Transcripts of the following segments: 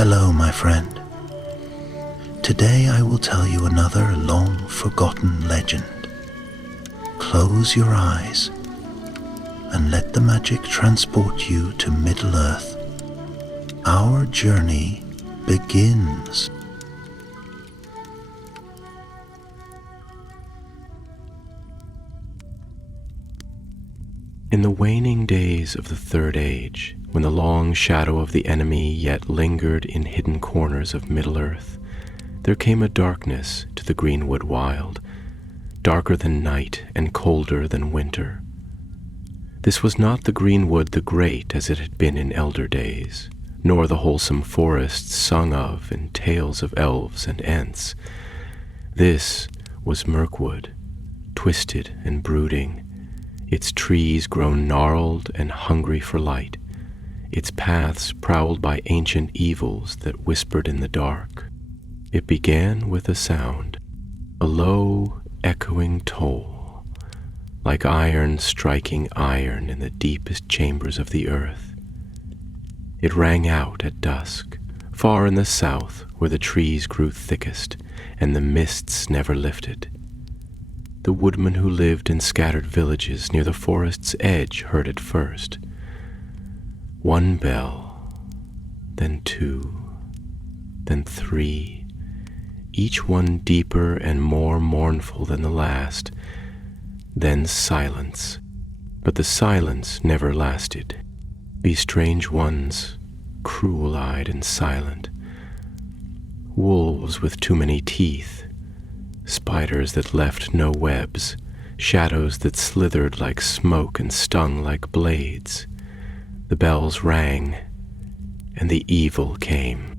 Hello, my friend. Today I will tell you another long-forgotten legend. Close your eyes and let the magic transport you to Middle-earth. Our journey begins. In the waning days of the Third Age, when the long shadow of the enemy yet lingered in hidden corners of Middle-earth, there came a darkness to the greenwood wild, darker than night and colder than winter. This was not the greenwood the great as it had been in elder days, nor the wholesome forests sung of in tales of elves and ents. This was Mirkwood, twisted and brooding, its trees grown gnarled and hungry for light, its paths prowled by ancient evils that whispered in the dark. It began with a sound, a low, echoing toll, like iron striking iron in the deepest chambers of the earth. It rang out at dusk, far in the south where the trees grew thickest and the mists never lifted. The woodmen who lived in scattered villages near the forest's edge heard it first. One bell, then two, then three, each one deeper and more mournful than the last, then silence. But the silence never lasted. These strange ones, cruel-eyed and silent, wolves with too many teeth, spiders that left no webs, shadows that slithered like smoke and stung like blades. The bells rang, and the evil came.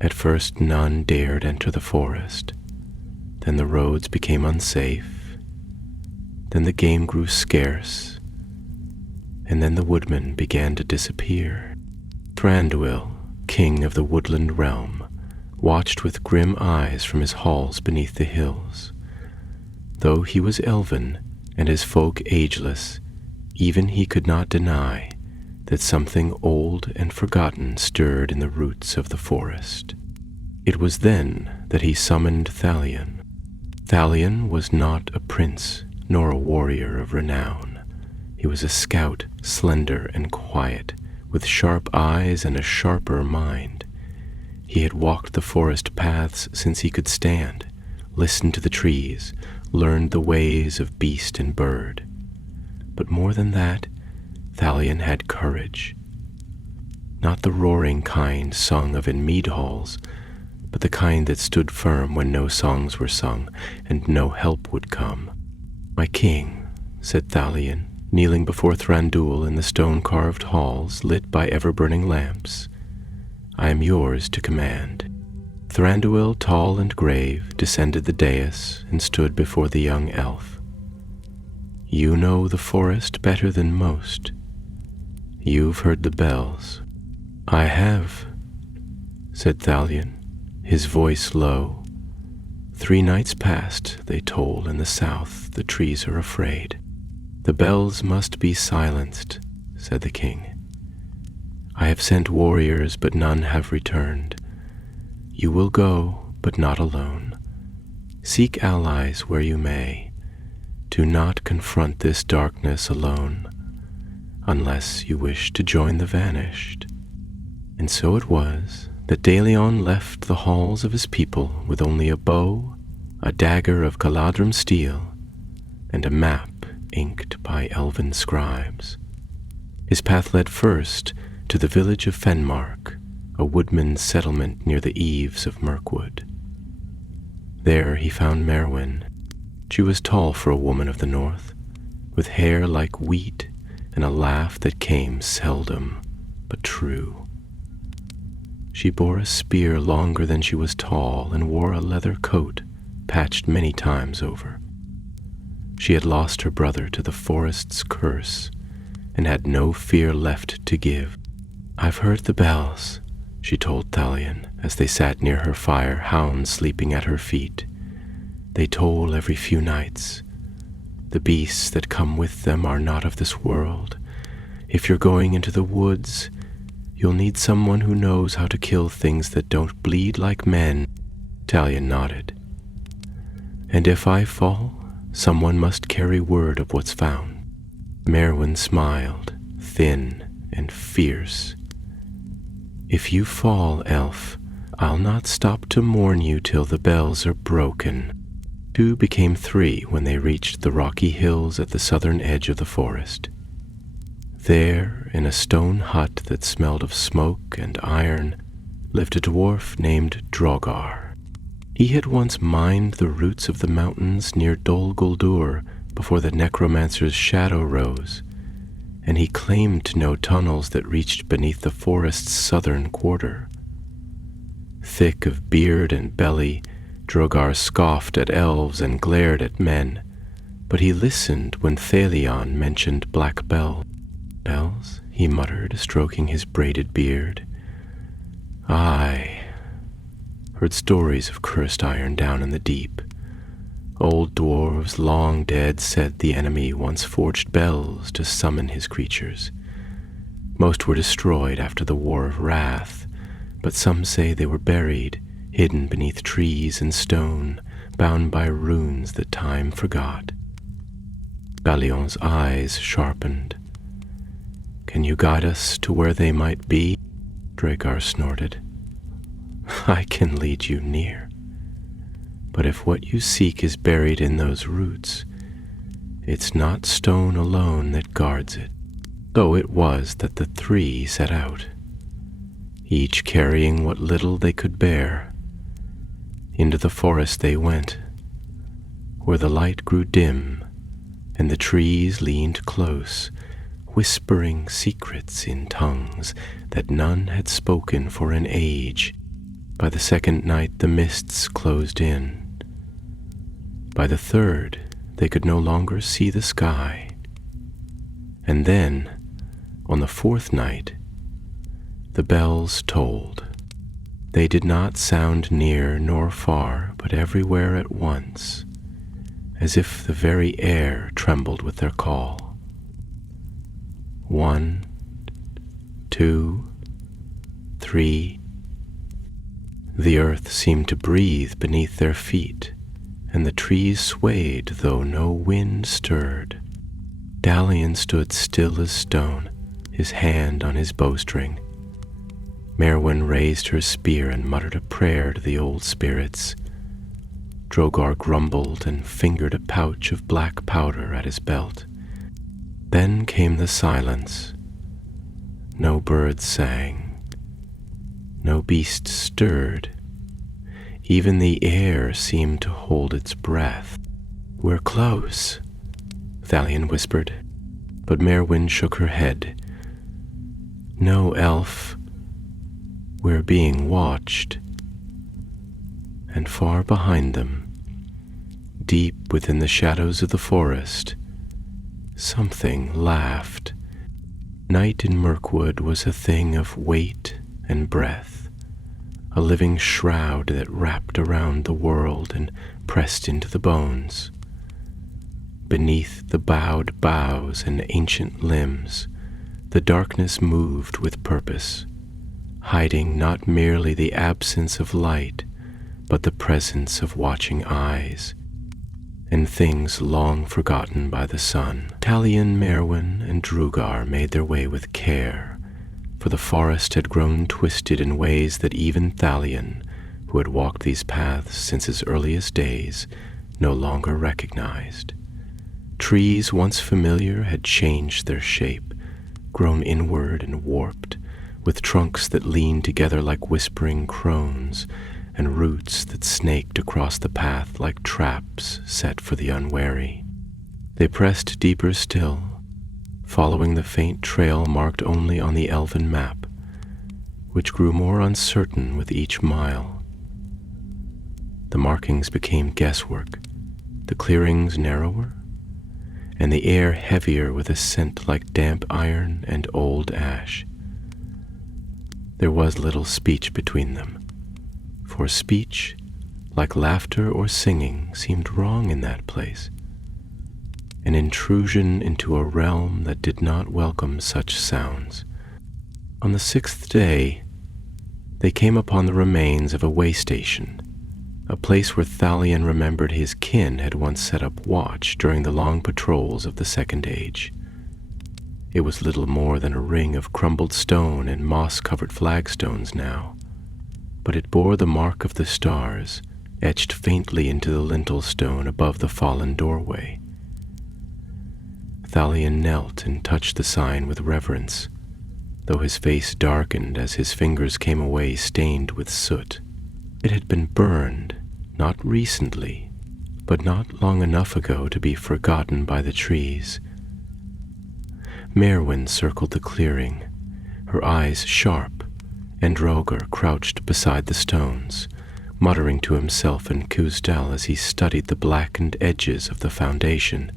At first none dared enter the forest. Then the roads became unsafe. Then the game grew scarce. And then the woodmen began to disappear. Thranduil, king of the woodland realm, watched with grim eyes from his halls beneath the hills. Though he was elven and his folk ageless, even he could not deny that something old and forgotten stirred in the roots of the forest. It was then that he summoned Thalion. Thalion was not a prince nor a warrior of renown. He was a scout, slender and quiet, with sharp eyes and a sharper mind. He had walked the forest paths since he could stand, listened to the trees, learned the ways of beast and bird. But more than that, Thalion had courage. Not the roaring kind sung of in mead halls, but the kind that stood firm when no songs were sung and no help would come. "My king," said Thalion, kneeling before Thranduil in the stone-carved halls lit by ever-burning lamps, "I am yours to command." Thranduil, tall and grave, descended the dais and stood before the young elf. "You know the forest better than most. You've heard the bells." "I have," said Thalion, his voice low. "3 nights past they toll in the south, the trees are afraid." "The bells must be silenced," said the king. "I have sent warriors, but none have returned. You will go, but not alone. Seek allies where you may. Do not confront this darkness alone, unless you wish to join the vanished." And so it was that Dalion left the halls of his people with only a bow, a dagger of Galadrim steel, and a map inked by elven scribes. His path led first to the village of Fenmark, a woodman's settlement near the eaves of Mirkwood. There he found Merwin. She was tall for a woman of the north, with hair like wheat and a laugh that came seldom but true. She bore a spear longer than she was tall and wore a leather coat patched many times over. She had lost her brother to the forest's curse and had no fear left to give. "I've heard the bells," she told Thalion as they sat near her fire, hounds sleeping at her feet. "They toll every few nights. The beasts that come with them are not of this world. If you're going into the woods, You'll need someone who knows how to kill things that don't bleed like men." Talion nodded. "And if I fall, someone must carry word of what's found." Merwin smiled, thin and fierce. "If you fall, elf, I'll not stop to mourn you till the bells are broken." 2 became 3 when they reached the rocky hills at the southern edge of the forest. There, in a stone hut that smelled of smoke and iron, lived a dwarf named Drogar. He had once mined the roots of the mountains near Dol Guldur before the necromancer's shadow rose, and he claimed to know tunnels that reached beneath the forest's southern quarter. Thick of beard and belly, Drogar scoffed at elves and glared at men, but he listened when Thalion mentioned black bells. "Bells?" he muttered, stroking his braided beard. "Aye. Heard stories of cursed iron down in the deep. Old dwarves long dead said the enemy once forged bells to summon his creatures. Most were destroyed after the War of Wrath, but some say they were buried, hidden beneath trees and stone, bound by runes that time forgot." Balion's eyes sharpened. "Can you guide us to where they might be?" Drogar snorted. "I can lead you near. But if what you seek is buried in those roots, it's not stone alone that guards it." So it was that the 3 set out, each carrying what little they could bear. Into the forest they went, where the light grew dim and the trees leaned close, whispering secrets in tongues that none had spoken for an age. By the second night the mists closed in. By the third they could no longer see the sky. And then, on the 4th night, the bells tolled. They did not sound near nor far, but everywhere at once, as if the very air trembled with their call. 1, 2, 3. The earth seemed to breathe beneath their feet, and the trees swayed though no wind stirred. Talion stood still as stone, his hand on his bowstring. Merwin raised her spear and muttered a prayer to the old spirits. Drogar grumbled and fingered a pouch of black powder at his belt. Then came the silence. No birds sang. No beast stirred. Even the air seemed to hold its breath. "We're close," Thalion whispered, but Merwin shook her head. "No, elf. We're being watched." And far behind them, deep within the shadows of the forest, something laughed. Night in Mirkwood was a thing of weight and breath, a living shroud that wrapped around the world and pressed into the bones. Beneath the bowed boughs and ancient limbs, the darkness moved with purpose, hiding not merely the absence of light, but the presence of watching eyes, and things long forgotten by the sun. Talion, Merwin, and Drogar made their way with care, for the forest had grown twisted in ways that even Thalion, who had walked these paths since his earliest days, no longer recognized. Trees once familiar had changed their shape, grown inward and warped, with trunks that leaned together like whispering crones, and roots that snaked across the path like traps set for the unwary. They pressed deeper still, following the faint trail marked only on the elven map, which grew more uncertain with each mile. The markings became guesswork, the clearings narrower, and the air heavier with a scent like damp iron and old ash. There was little speech between them, for speech, like laughter or singing, seemed wrong in that place, an intrusion into a realm that did not welcome such sounds. On the 6th day, they came upon the remains of a way station, a place where Thalion remembered his kin had once set up watch during the long patrols of the Second Age. It was little more than a ring of crumbled stone and moss-covered flagstones now, but it bore the mark of the stars, etched faintly into the lintel stone above the fallen doorway. Thalion knelt and touched the sign with reverence, though his face darkened as his fingers came away stained with soot. It had been burned, not recently, but not long enough ago to be forgotten by the trees. Merwin circled the clearing, her eyes sharp, and Roger crouched beside the stones, muttering to himself and Kuzdal as he studied the blackened edges of the foundation.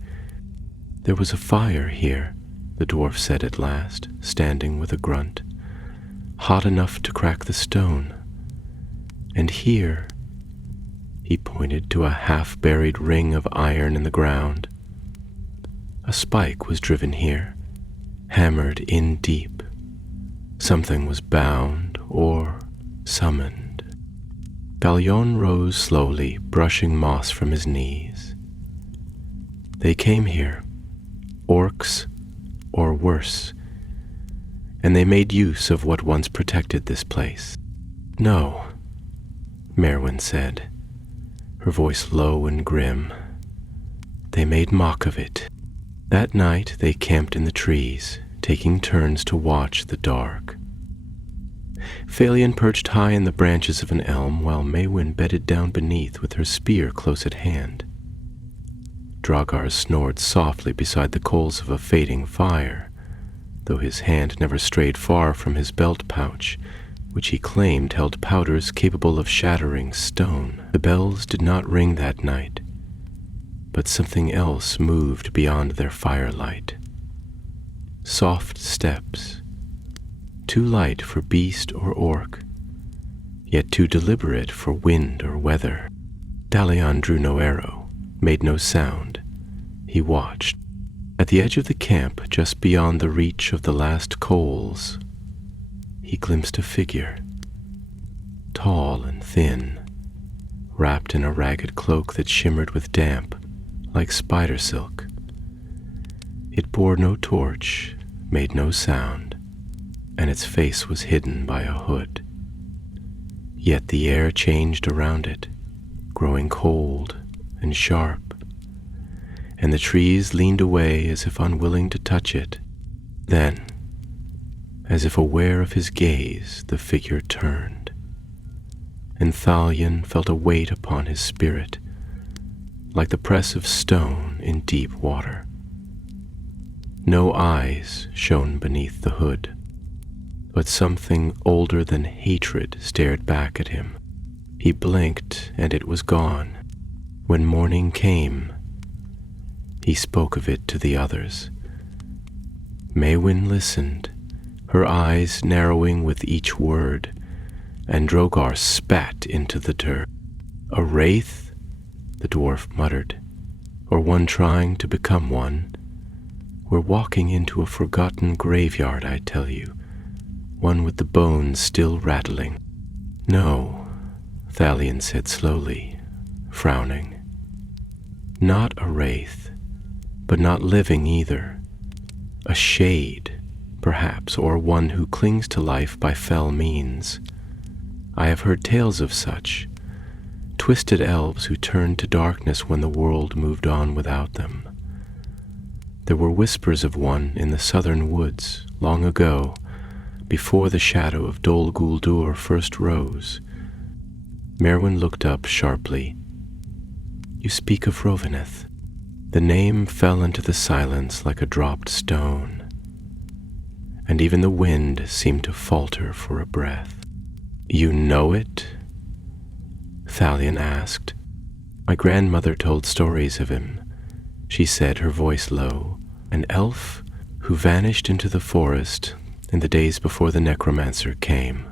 There was a fire here, the dwarf said at last, standing with a grunt, hot enough to crack the stone. And here, he pointed to a half-buried ring of iron in the ground. A spike was driven here, hammered in deep. Something was bound or summoned. Gallion rose slowly, brushing moss from his knees. They came here, orcs or worse, and they made use of what once protected this place. No, Merwin said, her voice low and grim. They made mock of it. That night they camped in the trees, taking turns to watch the dark. Phalion perched high in the branches of an elm while Maewyn bedded down beneath with her spear close at hand. Dragar snored softly beside the coals of a fading fire, though his hand never strayed far from his belt pouch, which he claimed held powders capable of shattering stone. The bells did not ring that night, but something else moved beyond their firelight. Soft steps, too light for beast or orc, yet too deliberate for wind or weather. Dalion drew no arrow, made no sound. He watched. At the edge of the camp, just beyond the reach of the last coals, he glimpsed a figure, tall and thin, wrapped in a ragged cloak that shimmered with damp, like spider silk. It bore no torch, made no sound, and its face was hidden by a hood. Yet the air changed around it, growing cold and sharp, and the trees leaned away as if unwilling to touch it. Then, as if aware of his gaze, the figure turned, and Thalion felt a weight upon his spirit, like the press of stone in deep water. No eyes shone beneath the hood, but something older than hatred stared back at him. He blinked, and it was gone. When morning came, he spoke of it to the others. Maewyn listened, her eyes narrowing with each word, and Drogar spat into the dirt. A wraith, the dwarf muttered, or one trying to become one. We're walking into a forgotten graveyard, I tell you, one with the bones still rattling. No, Thalion said slowly, frowning. Not a wraith, but not living either. A shade, perhaps, or one who clings to life by fell means. I have heard tales of such, twisted elves who turned to darkness when the world moved on without them. There were whispers of one in the southern woods long ago, before the shadow of Dol Guldur first rose. Merwin looked up sharply. You speak of Rovineth. The name fell into the silence like a dropped stone, and even the wind seemed to falter for a breath. You know it? Thalion asked. My grandmother told stories of him, she said, her voice low. An elf who vanished into the forest in the days before the necromancer came.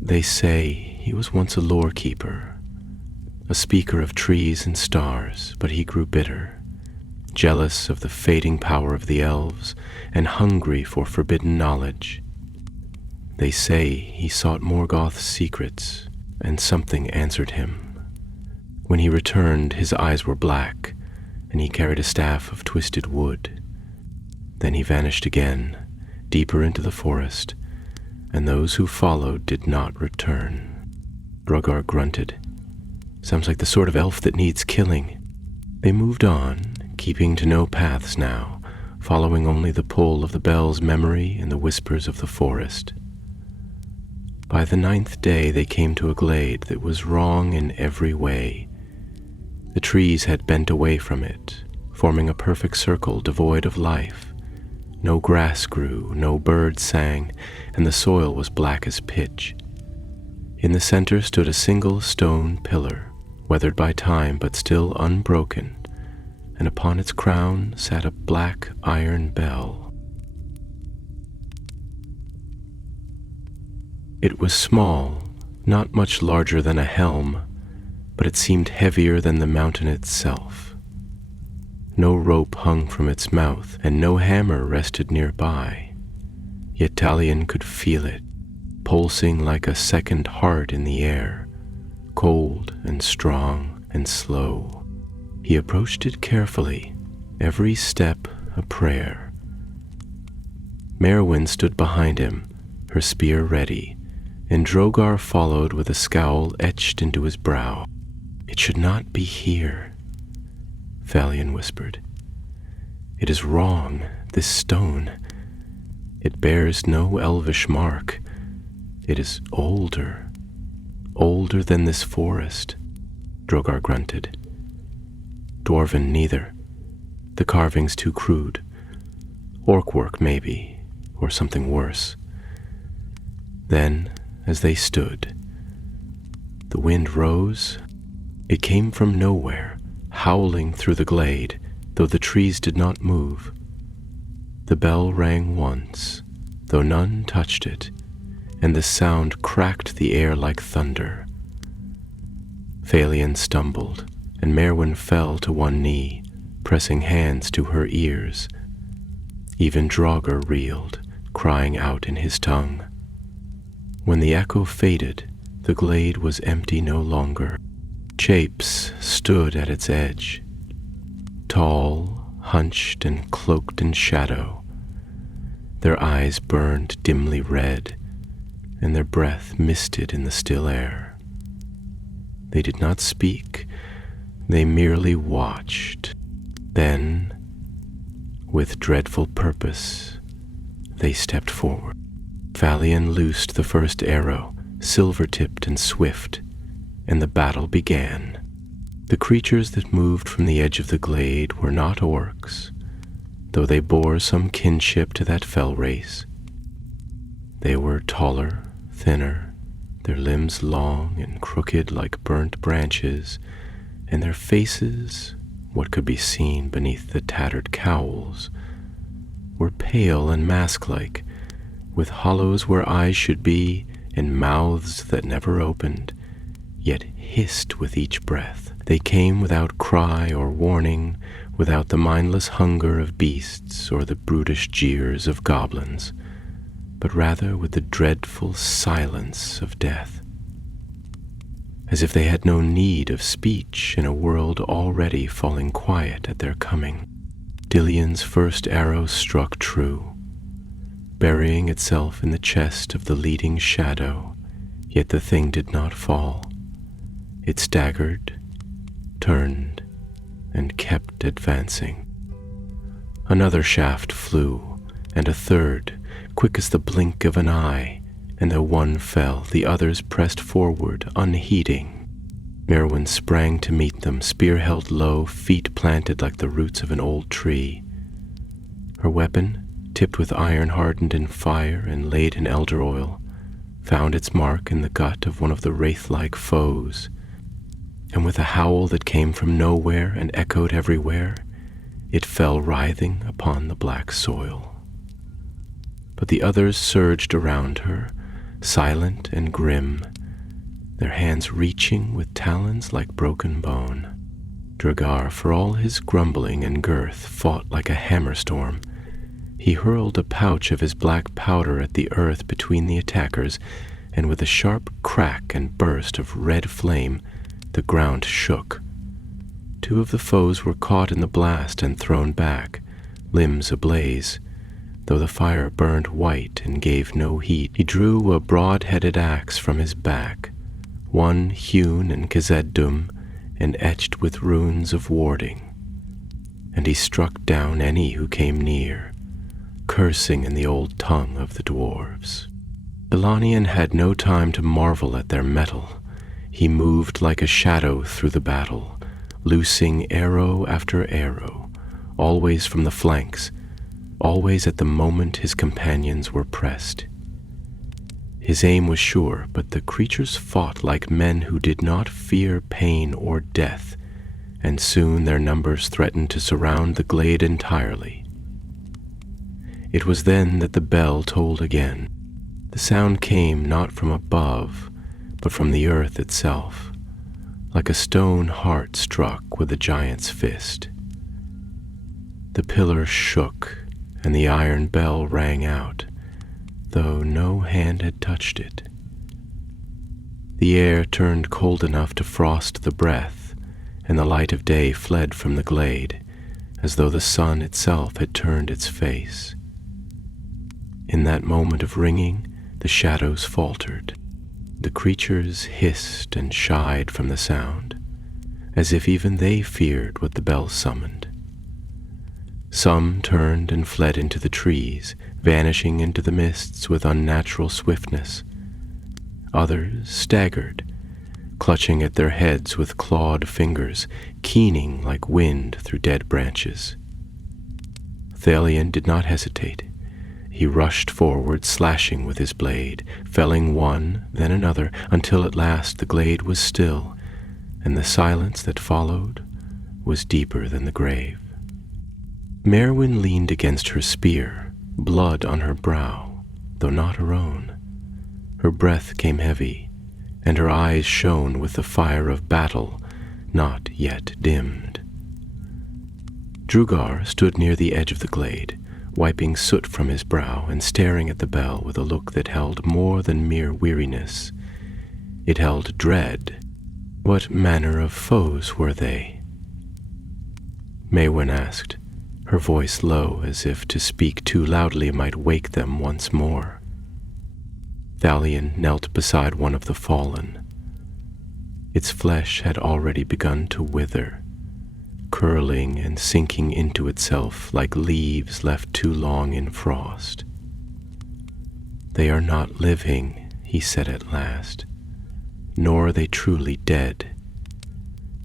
They say he was once a lore keeper, a speaker of trees and stars, but he grew bitter, jealous of the fading power of the elves and hungry for forbidden knowledge. They say he sought Morgoth's secrets, and something answered him. When he returned, his eyes were black, and he carried a staff of twisted wood. Then he vanished again, deeper into the forest, and those who followed did not return. Drogar grunted. Sounds like the sort of elf that needs killing. They moved on, keeping to no paths now, following only the pull of the bell's memory and the whispers of the forest. By the 9th day they came to a glade that was wrong in every way. The trees had bent away from it, forming a perfect circle devoid of life. No grass grew, no birds sang, and the soil was black as pitch. In the center stood a single stone pillar, weathered by time but still unbroken, and upon its crown sat a black iron bell. It was small, not much larger than a helm, but it seemed heavier than the mountain itself. No rope hung from its mouth, and no hammer rested nearby. Yet Talion could feel it, pulsing like a second heart in the air, cold and strong and slow. He approached it carefully, every step a prayer. Merwin stood behind him, her spear ready, and Drogar followed with a scowl etched into his brow. "It should not be here," Valian whispered. "It is wrong, this stone. It bears no elvish mark. It is older than this forest," Drogar grunted. "Dwarven neither. The carving's too crude. Orc work, maybe, or something worse." Then, as they stood, the wind rose. It came from nowhere, howling through the glade, though the trees did not move. The bell rang once, though none touched it, and the sound cracked the air like thunder. Valian stumbled, and Merwin fell to one knee, pressing hands to her ears. Even Drogar reeled, crying out in his tongue. When the echo faded, the glade was empty no longer. Shapes stood at its edge, tall, hunched, and cloaked in shadow. Their eyes burned dimly red, and their breath misted in the still air. They did not speak, they merely watched. Then, with dreadful purpose, they stepped forward. Valian loosed the first arrow, silver-tipped and swift, and the battle began. The creatures that moved from the edge of the glade were not orcs, though they bore some kinship to that fell race. They were taller, thinner, their limbs long and crooked like burnt branches, and their faces, what could be seen beneath the tattered cowls, were pale and mask-like, with hollows where eyes should be and mouths that never opened, yet hissed with each breath. They came without cry or warning, without the mindless hunger of beasts or the brutish jeers of goblins, but rather with the dreadful silence of death. As if they had no need of speech in a world already falling quiet at their coming. Dillion's first arrow struck true, burying itself in the chest of the leading shadow, yet the thing did not fall. It staggered, turned, and kept advancing. Another shaft flew, and a third, quick as the blink of an eye, and though one fell, the others pressed forward, unheeding. Merwin sprang to meet them, spear held low, feet planted like the roots of an old tree. Her weapon, tipped with iron hardened in fire and laid in elder oil, found its mark in the gut of one of the wraith-like foes, and with a howl that came from nowhere and echoed everywhere, it fell writhing upon the black soil. But the others surged around her, silent and grim, their hands reaching with talons like broken bone. Drogar, for all his grumbling and girth, fought like a hammer storm. He He hurled a pouch of his black powder at the earth between the attackers, and with a sharp crack and burst of red flame, the ground shook. 2 of the foes were caught in the blast and thrown back, limbs ablaze. Though the fire burned white and gave no heat, he drew a broad-headed axe from his back, one hewn in Khazed-dûm and etched with runes of warding, and he struck down any who came near, cursing in the old tongue of the dwarves. Silmarillion had no time to marvel at their mettle. He moved like a shadow through the battle, loosing arrow after arrow, always from the flanks, always at the moment his companions were pressed. His aim was sure, but the creatures fought like men who did not fear pain or death, and soon their numbers threatened to surround the glade entirely. It was then that the bell tolled again. The sound came not from above, but from the earth itself, like a stone heart struck with a giant's fist. The pillar shook, and the iron bell rang out, though no hand had touched it. The air turned cold enough to frost the breath, and the light of day fled from the glade, as though the sun itself had turned its face. In that moment of ringing, the shadows faltered. The creatures hissed and shied from the sound, as if even they feared what the bell summoned. Some turned and fled into the trees, vanishing into the mists with unnatural swiftness. Others staggered, clutching at their heads with clawed fingers, keening like wind through dead branches. Silmarillion did not hesitate. He rushed forward, slashing with his blade, felling one, then another, until at last the glade was still, and the silence that followed was deeper than the grave. Merwin leaned against her spear, blood on her brow, though not her own. Her breath came heavy, and her eyes shone with the fire of battle, not yet dimmed. Drugar stood near the edge of the glade, wiping soot from his brow and staring at the bell with a look that held more than mere weariness. It held dread. What manner of foes were they? Maewyn asked, her voice low, as if to speak too loudly might wake them once more. Silmarillion knelt beside one of the fallen. Its flesh had already begun to wither, curling and sinking into itself like leaves left too long in frost. "They are not living," he said at last, "nor are they truly dead.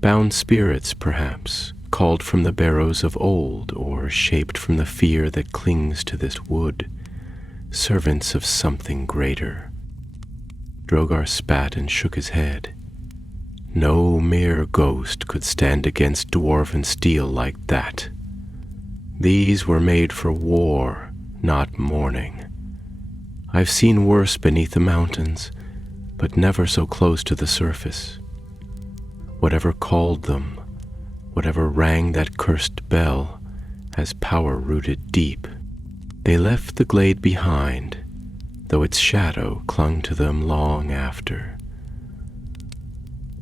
Bound spirits, perhaps, called from the barrows of old, or shaped from the fear that clings to this wood, servants of something greater." Drogar spat and shook his head. No mere ghost could stand against dwarven steel like that. These were made for war, not mourning. I've seen worse beneath the mountains, but never so close to the surface. Whatever called them, whatever rang that cursed bell, has power rooted deep. They left the glade behind, though its shadow clung to them long after.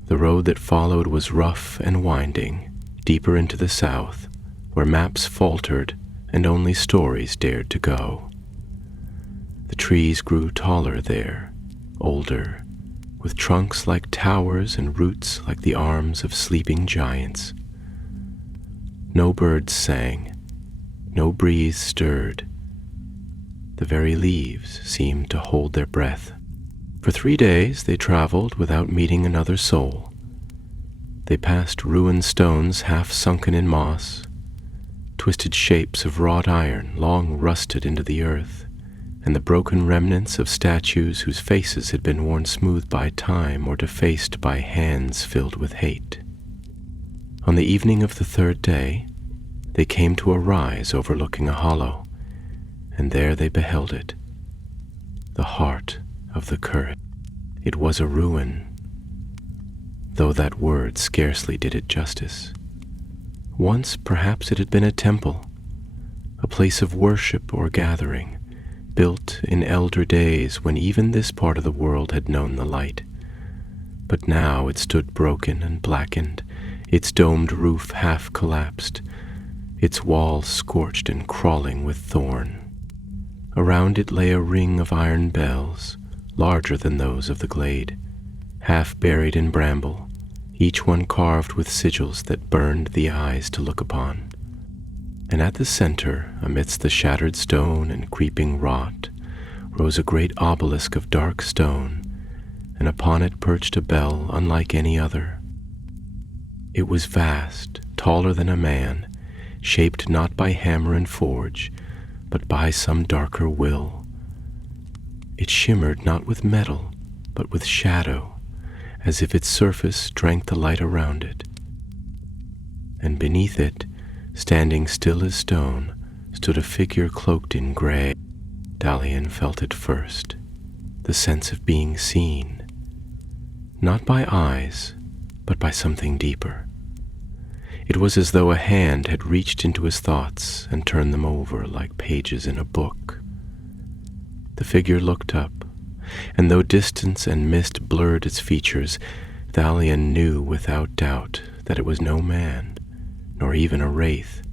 The road that followed was rough and winding, deeper into the south, where maps faltered and only stories dared to go. The trees grew taller there, older, with trunks like towers and roots like the arms of sleeping giants. No birds sang, no breeze stirred. The very leaves seemed to hold their breath. For 3 days they traveled without meeting another soul. They passed ruined stones half sunken in moss, twisted shapes of wrought iron long rusted into the earth, and the broken remnants of statues whose faces had been worn smooth by time or defaced by hands filled with hate. On the evening of the 3rd day, they came to a rise overlooking a hollow, and there they beheld it, the heart of the curse. It was a ruin, though that word scarcely did it justice. Once perhaps it had been a temple, a place of worship or gathering, built in elder days when even this part of the world had known the light. But now it stood broken and blackened, its domed roof half collapsed, its walls scorched and crawling with thorn. Around it lay a ring of iron bells, larger than those of the glade, half buried in bramble, each one carved with sigils that burned the eyes to look upon. And at the center, amidst the shattered stone and creeping rot, rose a great obelisk of dark stone, and upon it perched a bell unlike any other. It was vast, taller than a man, shaped not by hammer and forge, but by some darker will. It shimmered not with metal, but with shadow, as if its surface drank the light around it. And beneath it, standing still as stone, stood a figure cloaked in gray. Dalian felt it first, the sense of being seen, not by eyes, but by something deeper. It was as though a hand had reached into his thoughts and turned them over like pages in a book. The figure looked up, and though distance and mist blurred its features, Thalion knew without doubt that it was no man, nor even a wraith.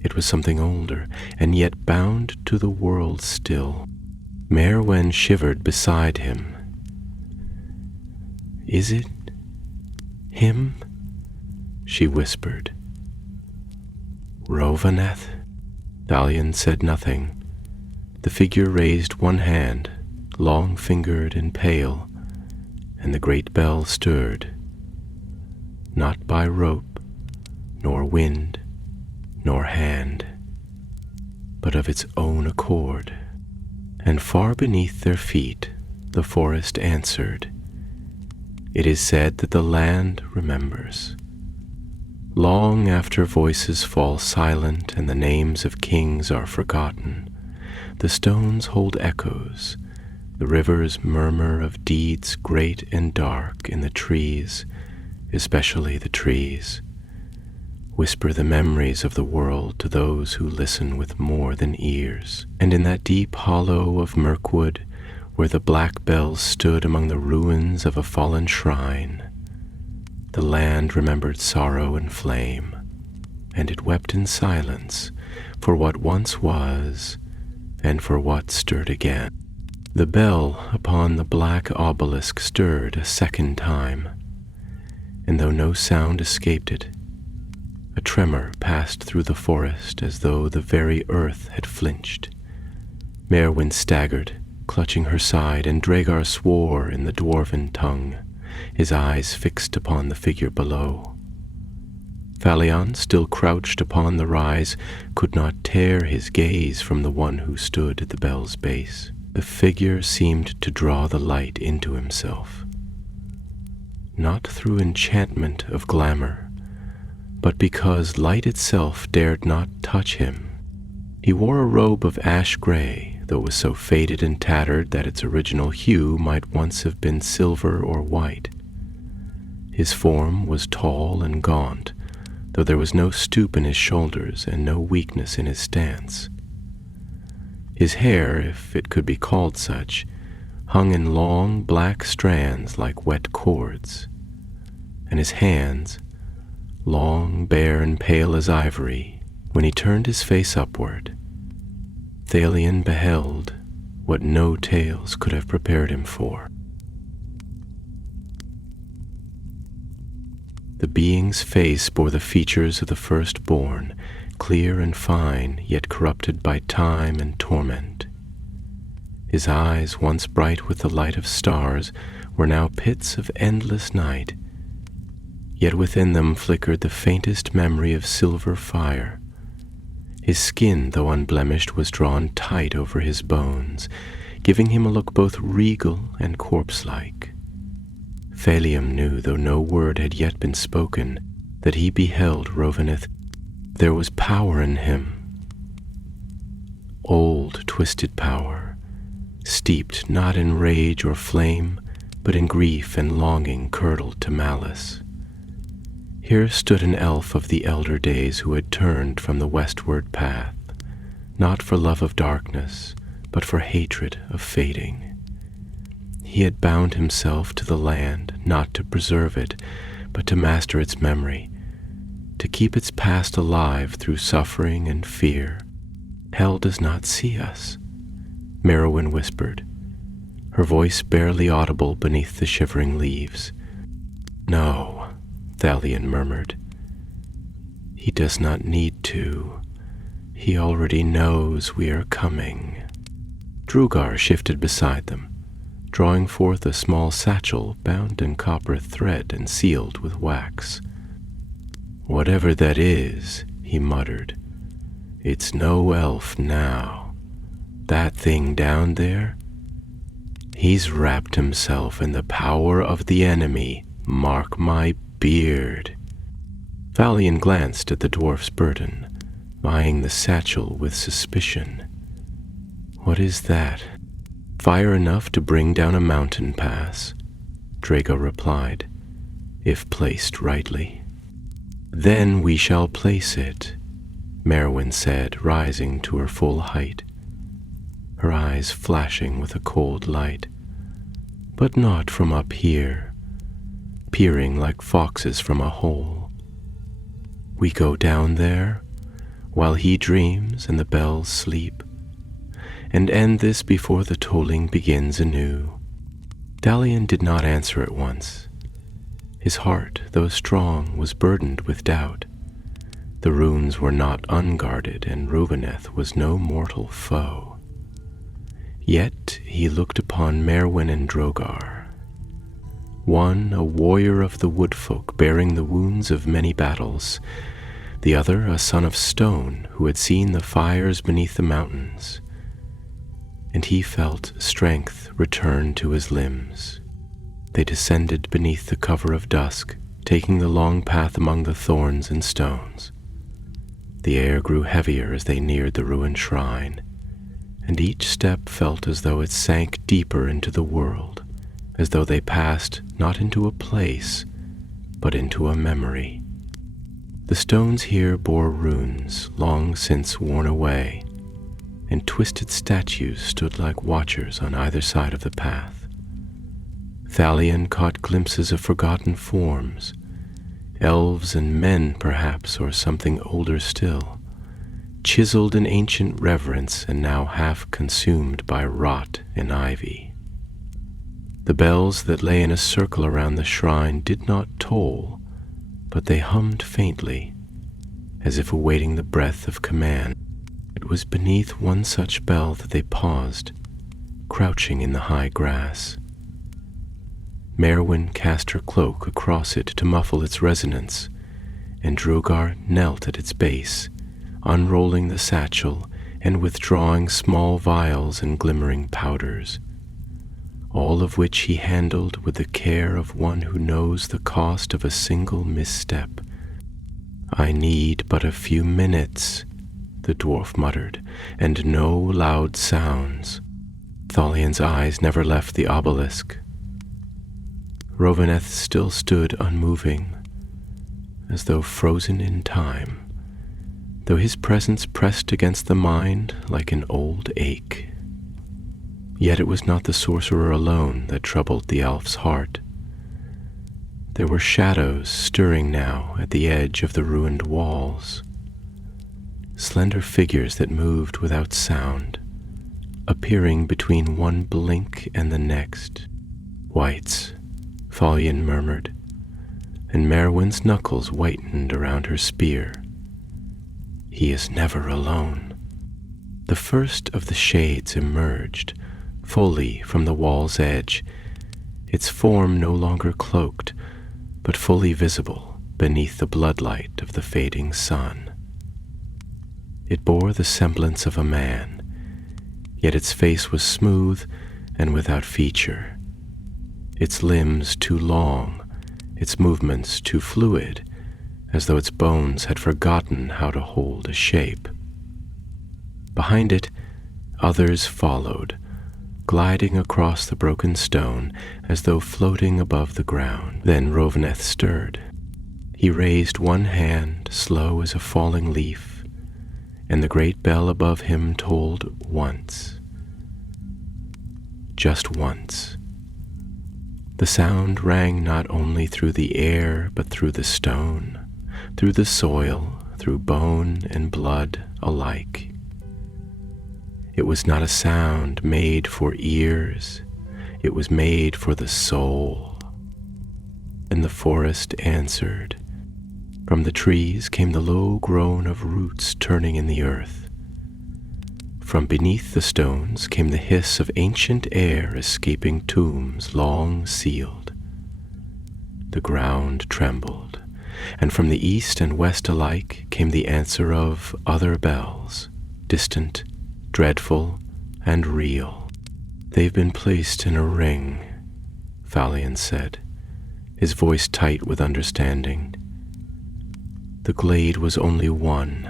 It was something older, and yet bound to the world still. Merwen shivered beside him. "Is it him?" she whispered. "Rovaneth?" Thalion said nothing. The figure raised one hand, long-fingered and pale, and the great bell stirred, not by rope, nor wind, nor hand, but of its own accord. And far beneath their feet the forest answered, "It is said that the land remembers. Long after voices fall silent and the names of kings are forgotten, the stones hold echoes, the rivers murmur of deeds great and dark, in the trees, especially the trees, whisper the memories of the world to those who listen with more than ears. And in that deep hollow of Mirkwood, where the black bells stood among the ruins of a fallen shrine, the land remembered sorrow and flame, and it wept in silence for what once was and for what stirred again." The bell upon the black obelisk stirred a second time, and though no sound escaped it, a tremor passed through the forest as though the very earth had flinched. Merwen staggered, clutching her side, and Dragar swore in the dwarven tongue, his eyes fixed upon the figure below. Thalion, still crouched upon the rise, could not tear his gaze from the one who stood at the bell's base. The figure seemed to draw the light into himself, not through enchantment of glamour, but because light itself dared not touch him. He wore a robe of ash gray, though it was so faded and tattered that its original hue might once have been silver or white. His form was tall and gaunt, though there was no stoop in his shoulders and no weakness in his stance. His hair, if it could be called such, hung in long black strands like wet cords, and his hands, long, bare, and pale as ivory, when he turned his face upward, Thalion beheld what no tales could have prepared him for. The being's face bore the features of the firstborn, clear and fine, yet corrupted by time and torment. His eyes, once bright with the light of stars, were now pits of endless night, yet within them flickered the faintest memory of silver fire. His skin, though unblemished, was drawn tight over his bones, giving him a look both regal and corpse-like. Thalion knew, though no word had yet been spoken, that he beheld Rovaneth. There was power in him, old, twisted power, steeped not in rage or flame, but in grief and longing curdled to malice. Here stood an elf of the elder days who had turned from the westward path, not for love of darkness, but for hatred of fading. He had bound himself to the land, not to preserve it, but to master its memory, to keep its past alive through suffering and fear. Hell does not see us, Merowyn whispered, her voice barely audible beneath the shivering leaves. No, Thalion murmured. He does not need to. He already knows we are coming. Drugar shifted beside them, drawing forth a small satchel bound in copper thread and sealed with wax. Whatever that is, he muttered, it's no elf now. That thing down there? He's wrapped himself in the power of the enemy, mark my beard. Thalion glanced at the dwarf's burden, eyeing the satchel with suspicion. What is that? Fire enough to bring down a mountain pass, Drago replied, if placed rightly. Then we shall place it, Merowyn said, rising to her full height, her eyes flashing with a cold light. But not from up here, peering like foxes from a hole. We go down there, while he dreams and the bells sleep, and end this before the tolling begins anew. Thalion did not answer at once. His heart, though strong, was burdened with doubt. The runes were not unguarded, and Rhoveneth was no mortal foe. Yet he looked upon Merowyn and Drogar. One a warrior of the woodfolk bearing the wounds of many battles, the other a son of stone who had seen the fires beneath the mountains, and he felt strength return to his limbs. They descended beneath the cover of dusk, taking the long path among the thorns and stones. The air grew heavier as they neared the ruined shrine, and each step felt as though it sank deeper into the world, as though they passed not into a place, but into a memory. The stones here bore runes long since worn away, and twisted statues stood like watchers on either side of the path. Thalion caught glimpses of forgotten forms, elves and men perhaps, or something older still, chiseled in ancient reverence and now half consumed by rot and ivy. The bells that lay in a circle around the shrine did not toll, but they hummed faintly, as if awaiting the breath of command. It was beneath one such bell that they paused, crouching in the high grass. Merowyn cast her cloak across it to muffle its resonance, and Drogar knelt at its base, unrolling the satchel and withdrawing small vials and glimmering powders, all of which he handled with the care of one who knows the cost of a single misstep. I need but a few minutes, the dwarf muttered, and no loud sounds. Thalion's eyes never left the obelisk. Rhoveneth still stood unmoving, as though frozen in time, though his presence pressed against the mind like an old ache. Yet it was not the sorcerer alone that troubled the elf's heart. There were shadows stirring now at the edge of the ruined walls, slender figures that moved without sound, appearing between one blink and the next. Wights, Thalion murmured, and Merowyn's knuckles whitened around her spear. He is never alone. The first of the shades emerged, fully from the wall's edge, its form no longer cloaked, but fully visible beneath the bloodlight of the fading sun. It bore the semblance of a man, yet its face was smooth and without feature, its limbs too long, its movements too fluid, as though its bones had forgotten how to hold a shape. Behind it, others followed, gliding across the broken stone as though floating above the ground. Then Rhoveneth stirred. He raised one hand, slow as a falling leaf, and the great bell above him tolled once. Just once. The sound rang not only through the air, but through the stone, through the soil, through bone and blood alike. It was not a sound made for ears, it was made for the soul. And the forest answered. From the trees came the low groan of roots turning in the earth. From beneath the stones came the hiss of ancient air escaping tombs long sealed. The ground trembled, and from the east and west alike came the answer of other bells, distant, dreadful, and real. "They've been placed in a ring," Phalion said, his voice tight with understanding. "The glade was only one.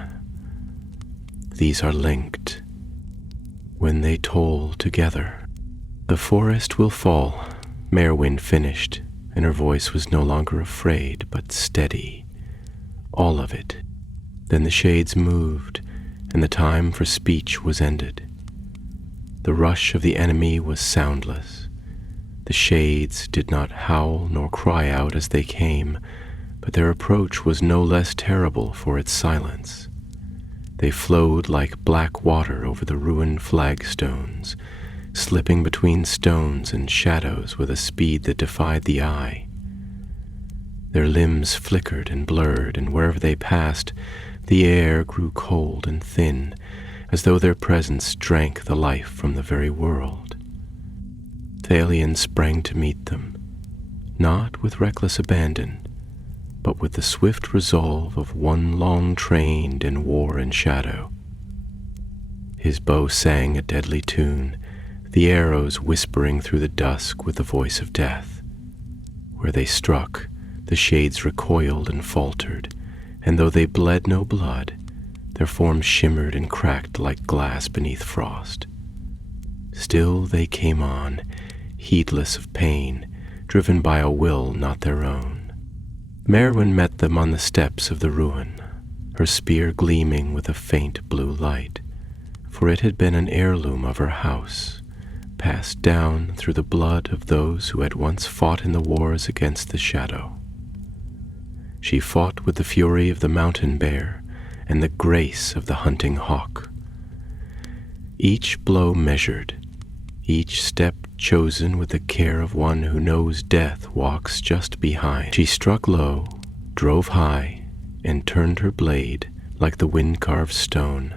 These are linked. When they toll together, the forest will fall," Merwin finished, and her voice was no longer afraid, but steady. All of it. Then the shades moved, and the time for speech was ended. The rush of the enemy was soundless. The shades did not howl nor cry out as they came, but their approach was no less terrible for its silence. They flowed like black water over the ruined flagstones, slipping between stones and shadows with a speed that defied the eye. Their limbs flickered and blurred, and wherever they passed, the air grew cold and thin, as though their presence drank the life from the very world. Phalion sprang to meet them, not with reckless abandon, but with the swift resolve of one long trained in war and shadow. His bow sang a deadly tune, the arrows whispering through the dusk with the voice of death. Where they struck, the shades recoiled and faltered, and though they bled no blood, their forms shimmered and cracked like glass beneath frost. Still they came on, heedless of pain, driven by a will not their own. Merwin met them on the steps of the ruin, her spear gleaming with a faint blue light, for it had been an heirloom of her house, passed down through the blood of those who had once fought in the wars against the shadow. She fought with the fury of the mountain bear and the grace of the hunting hawk. Each blow measured, each step chosen with the care of one who knows death walks just behind. She struck low, drove high, and turned her blade like the wind-carved stone.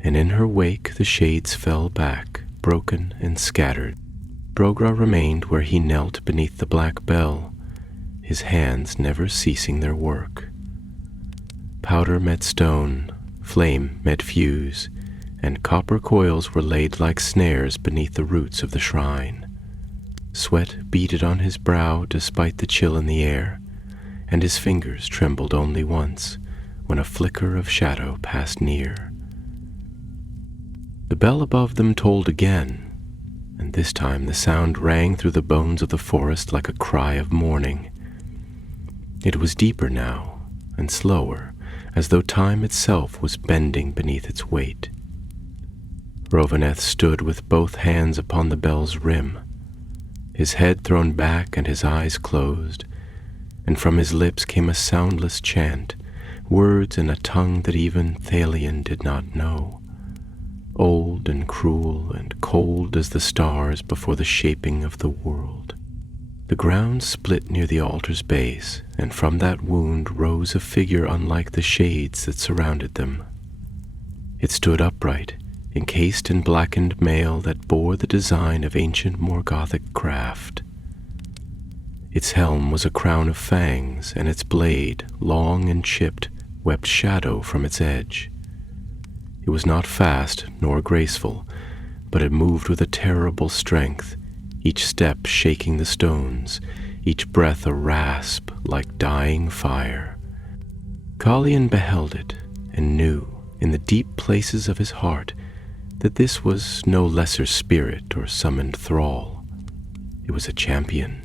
And in her wake the shades fell back, broken and scattered. Brogra remained where he knelt beneath the black bell, his hands never ceasing their work. Powder met stone, flame met fuse, and copper coils were laid like snares beneath the roots of the shrine. Sweat beaded on his brow despite the chill in the air, and his fingers trembled only once when a flicker of shadow passed near. The bell above them tolled again, and this time the sound rang through the bones of the forest like a cry of mourning. It was deeper now, and slower, as though time itself was bending beneath its weight. Rovaneth stood with both hands upon the bell's rim, his head thrown back and his eyes closed, and from his lips came a soundless chant, words in a tongue that even Phalion did not know, old and cruel and cold as the stars before the shaping of the world. The ground split near the altar's base, and from that wound rose a figure unlike the shades that surrounded them. It stood upright, encased in blackened mail that bore the design of ancient Morgothic craft. Its helm was a crown of fangs, and its blade, long and chipped, wept shadow from its edge. It was not fast nor graceful, but it moved with a terrible strength, each step shaking the stones, each breath a rasp like dying fire. Phalion beheld it, and knew, in the deep places of his heart, that this was no lesser spirit or summoned thrall. It was a champion,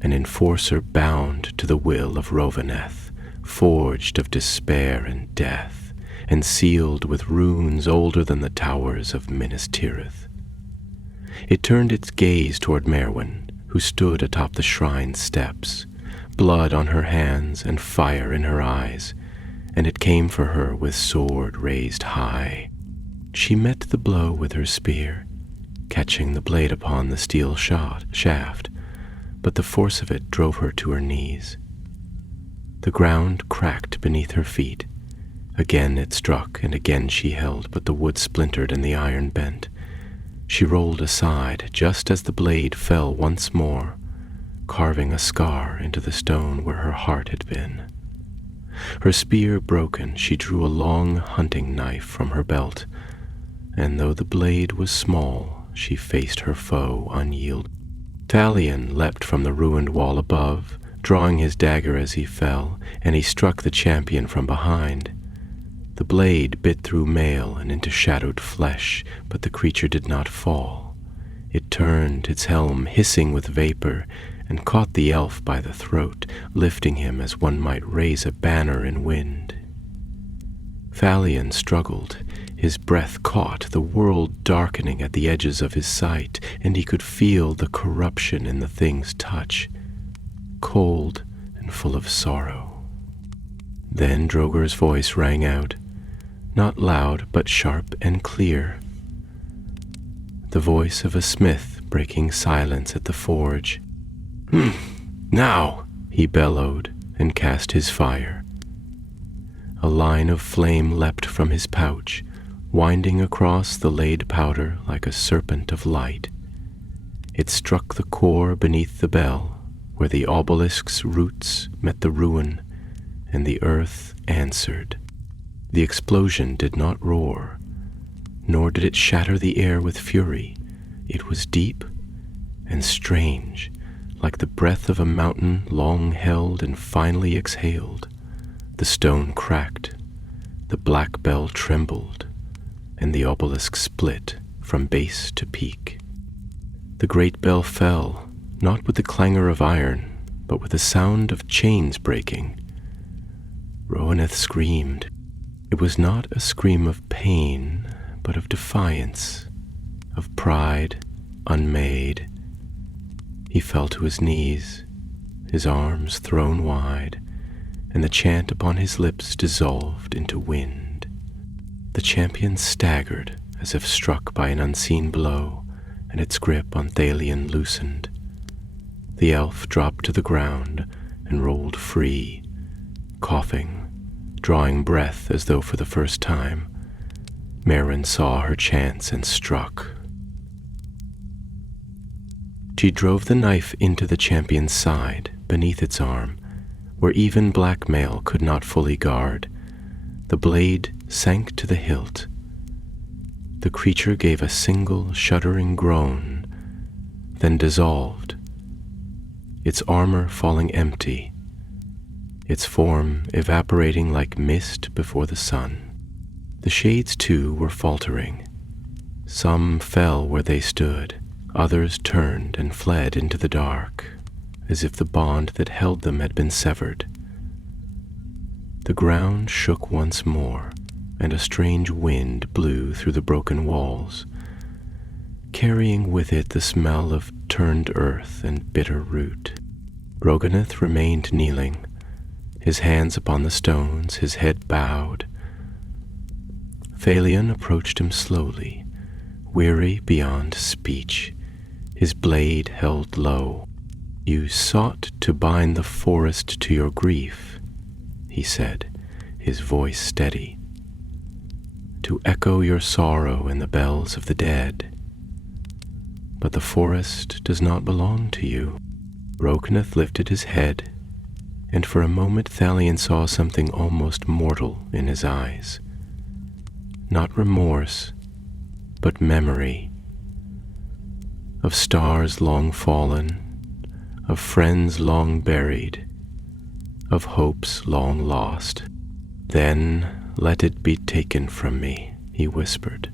an enforcer bound to the will of Rovaneth, forged of despair and death, and sealed with runes older than the towers of Minas Tirith. It turned its gaze toward Merwin, who stood atop the shrine steps, blood on her hands and fire in her eyes, and it came for her with sword raised high. She met the blow with her spear, catching the blade upon the steel shaft, but the force of it drove her to her knees. The ground cracked beneath her feet. Again it struck, and again she held, but the wood splintered and the iron bent. She rolled aside just as the blade fell once more, carving a scar into the stone where her heart had been. Her spear broken, she drew a long hunting knife from her belt, and though the blade was small, she faced her foe unyielding. Thalion leapt from the ruined wall above, drawing his dagger as he fell, and he struck the champion from behind. The blade bit through mail and into shadowed flesh, but the creature did not fall. It turned its helm hissing with vapor and caught the elf by the throat, lifting him as one might raise a banner in wind. Thalion struggled. His breath caught, the world darkening at the edges of his sight, and he could feel the corruption in the thing's touch, cold and full of sorrow. Then Droger's voice rang out, not loud but sharp and clear, the voice of a smith breaking silence at the forge. Now, he bellowed and cast his fire. A line of flame leapt from his pouch, winding across the laid powder like a serpent of light. It struck the core beneath the bell, where the obelisk's roots met the ruin, and the earth answered. The explosion did not roar, nor did it shatter the air with fury. It was deep and strange, like the breath of a mountain long held and finally exhaled. The stone cracked, the black bell trembled, and the obelisk split from base to peak. The great bell fell, not with the clangor of iron, but with the sound of chains breaking. Rowaneth screamed. It was not a scream of pain, but of defiance, of pride unmade. He fell to his knees, his arms thrown wide, and the chant upon his lips dissolved into wind. The champion staggered as if struck by an unseen blow, and its grip on Thalion loosened. The elf dropped to the ground and rolled free, coughing, drawing breath as though for the first time. Merwin saw her chance and struck. She drove the knife into the champion's side, beneath its arm, where even black mail could not fully guard. The blade sank to the hilt. The creature gave a single shuddering groan, then dissolved, its armor falling empty, its form evaporating like mist before the sun. The shades, too, were faltering. Some fell where they stood, others turned and fled into the dark, as if the bond that held them had been severed. The ground shook once more, and a strange wind blew through the broken walls, carrying with it the smell of turned earth and bitter root. Roganeth remained kneeling, his hands upon the stones, his head bowed. Thalion approached him slowly, weary beyond speech, his blade held low. "You sought to bind the forest to your grief," he said, his voice steady, "to echo your sorrow in the bells of the dead. But the forest does not belong to you." Roganeth lifted his head, and for a moment Thalion saw something almost mortal in his eyes. Not remorse, but memory. Of stars long fallen, of friends long buried, of hopes long lost. "Then let it be taken from me," he whispered,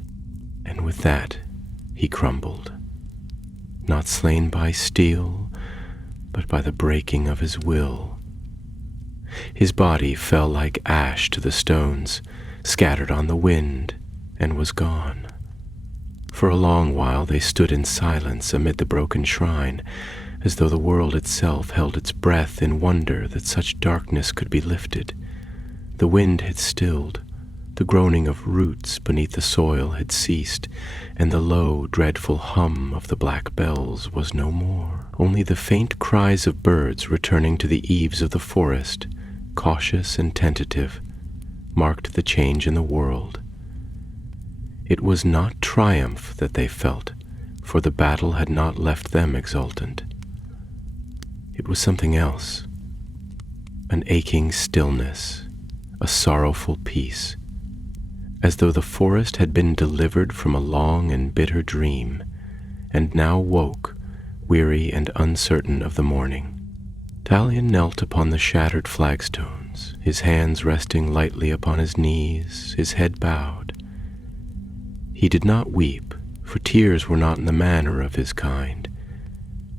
and with that he crumbled, not slain by steel, but by the breaking of his will. His body fell like ash to the stones, scattered on the wind, and was gone. For a long while they stood in silence amid the broken shrine, as though the world itself held its breath in wonder that such darkness could be lifted. The wind had stilled, the groaning of roots beneath the soil had ceased, and the low, dreadful hum of the black bells was no more. Only the faint cries of birds returning to the eaves of the forest, cautious and tentative, marked the change in the world. It was not triumph that they felt, for the battle had not left them exultant. It was something else, an aching stillness, a sorrowful peace, as though the forest had been delivered from a long and bitter dream, and now woke, weary and uncertain of the morning. Talion knelt upon the shattered flagstones, his hands resting lightly upon his knees, his head bowed. He did not weep, for tears were not in the manner of his kind,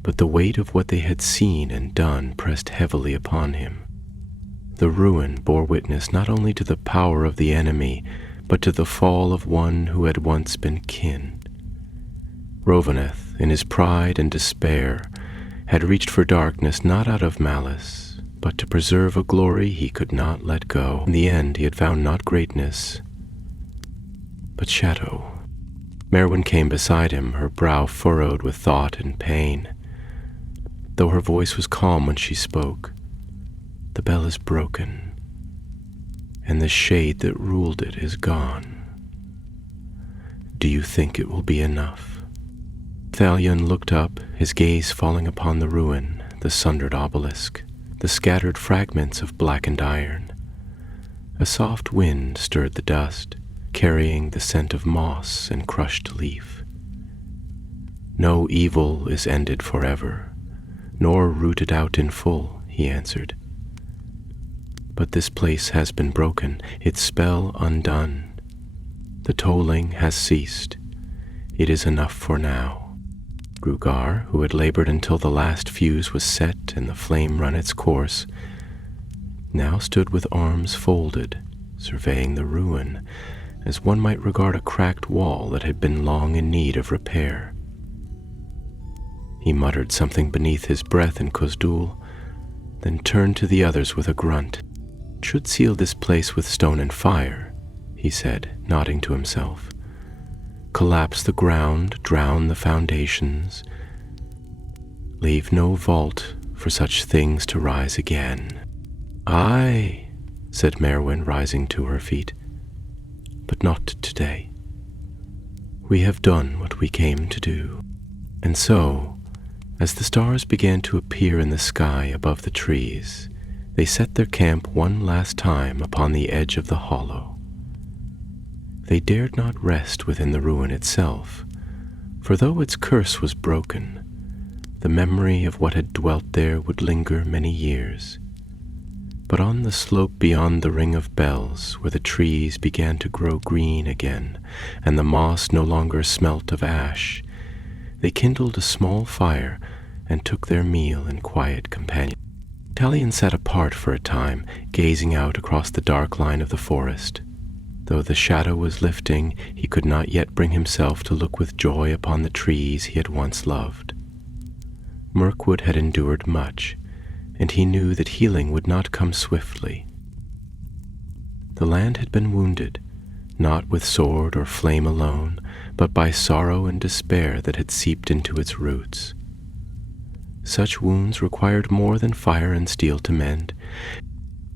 but the weight of what they had seen and done pressed heavily upon him. The ruin bore witness not only to the power of the enemy, but to the fall of one who had once been kin. Rhoveneth, in his pride and despair, had reached for darkness not out of malice, but to preserve a glory he could not let go. In the end he had found not greatness, but shadow. Merwin came beside him, her brow furrowed with thought and pain. Though her voice was calm when she spoke, the bell is broken, and the shade that ruled it is gone. Do you think it will be enough? Talion looked up, his gaze falling upon the ruin, the sundered obelisk, the scattered fragments of blackened iron. A soft wind stirred the dust, carrying the scent of moss and crushed leaf. No evil is ended forever, nor rooted out in full, he answered. But this place has been broken, its spell undone. The tolling has ceased. It is enough for now. Grugar, who had labored until the last fuse was set and the flame run its course, now stood with arms folded, surveying the ruin, as one might regard a cracked wall that had been long in need of repair. He muttered something beneath his breath in Khosdul, then turned to the others with a grunt. "Should seal this place with stone and fire," he said, nodding to himself. "Collapse the ground, drown the foundations. Leave no vault for such things to rise again." "Aye," said Merwin, rising to her feet. "But not today. We have done what we came to do." And so, as the stars began to appear in the sky above the trees, they set their camp one last time upon the edge of the hollow. They dared not rest within the ruin itself, for though its curse was broken, the memory of what had dwelt there would linger many years. But on the slope beyond the ring of bells, where the trees began to grow green again, and the moss no longer smelt of ash, they kindled a small fire and took their meal in quiet companionship. Talion sat apart for a time, gazing out across the dark line of the forest. Though the shadow was lifting, he could not yet bring himself to look with joy upon the trees he had once loved. Mirkwood had endured much, and he knew that healing would not come swiftly. The land had been wounded, not with sword or flame alone, but by sorrow and despair that had seeped into its roots. Such wounds required more than fire and steel to mend.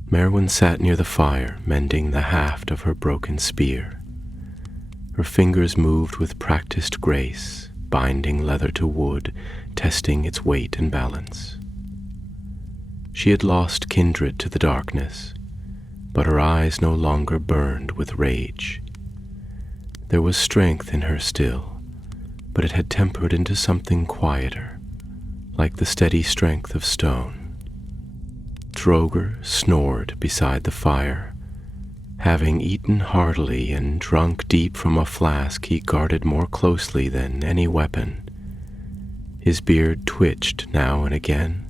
Merwin sat near the fire, mending the haft of her broken spear. Her fingers moved with practiced grace, binding leather to wood, testing its weight and balance. She had lost kindred to the darkness, but her eyes no longer burned with rage. There was strength in her still, but it had tempered into something quieter, like the steady strength of stone. Droger snored beside the fire. Having eaten heartily and drunk deep from a flask he guarded more closely than any weapon, his beard twitched now and again,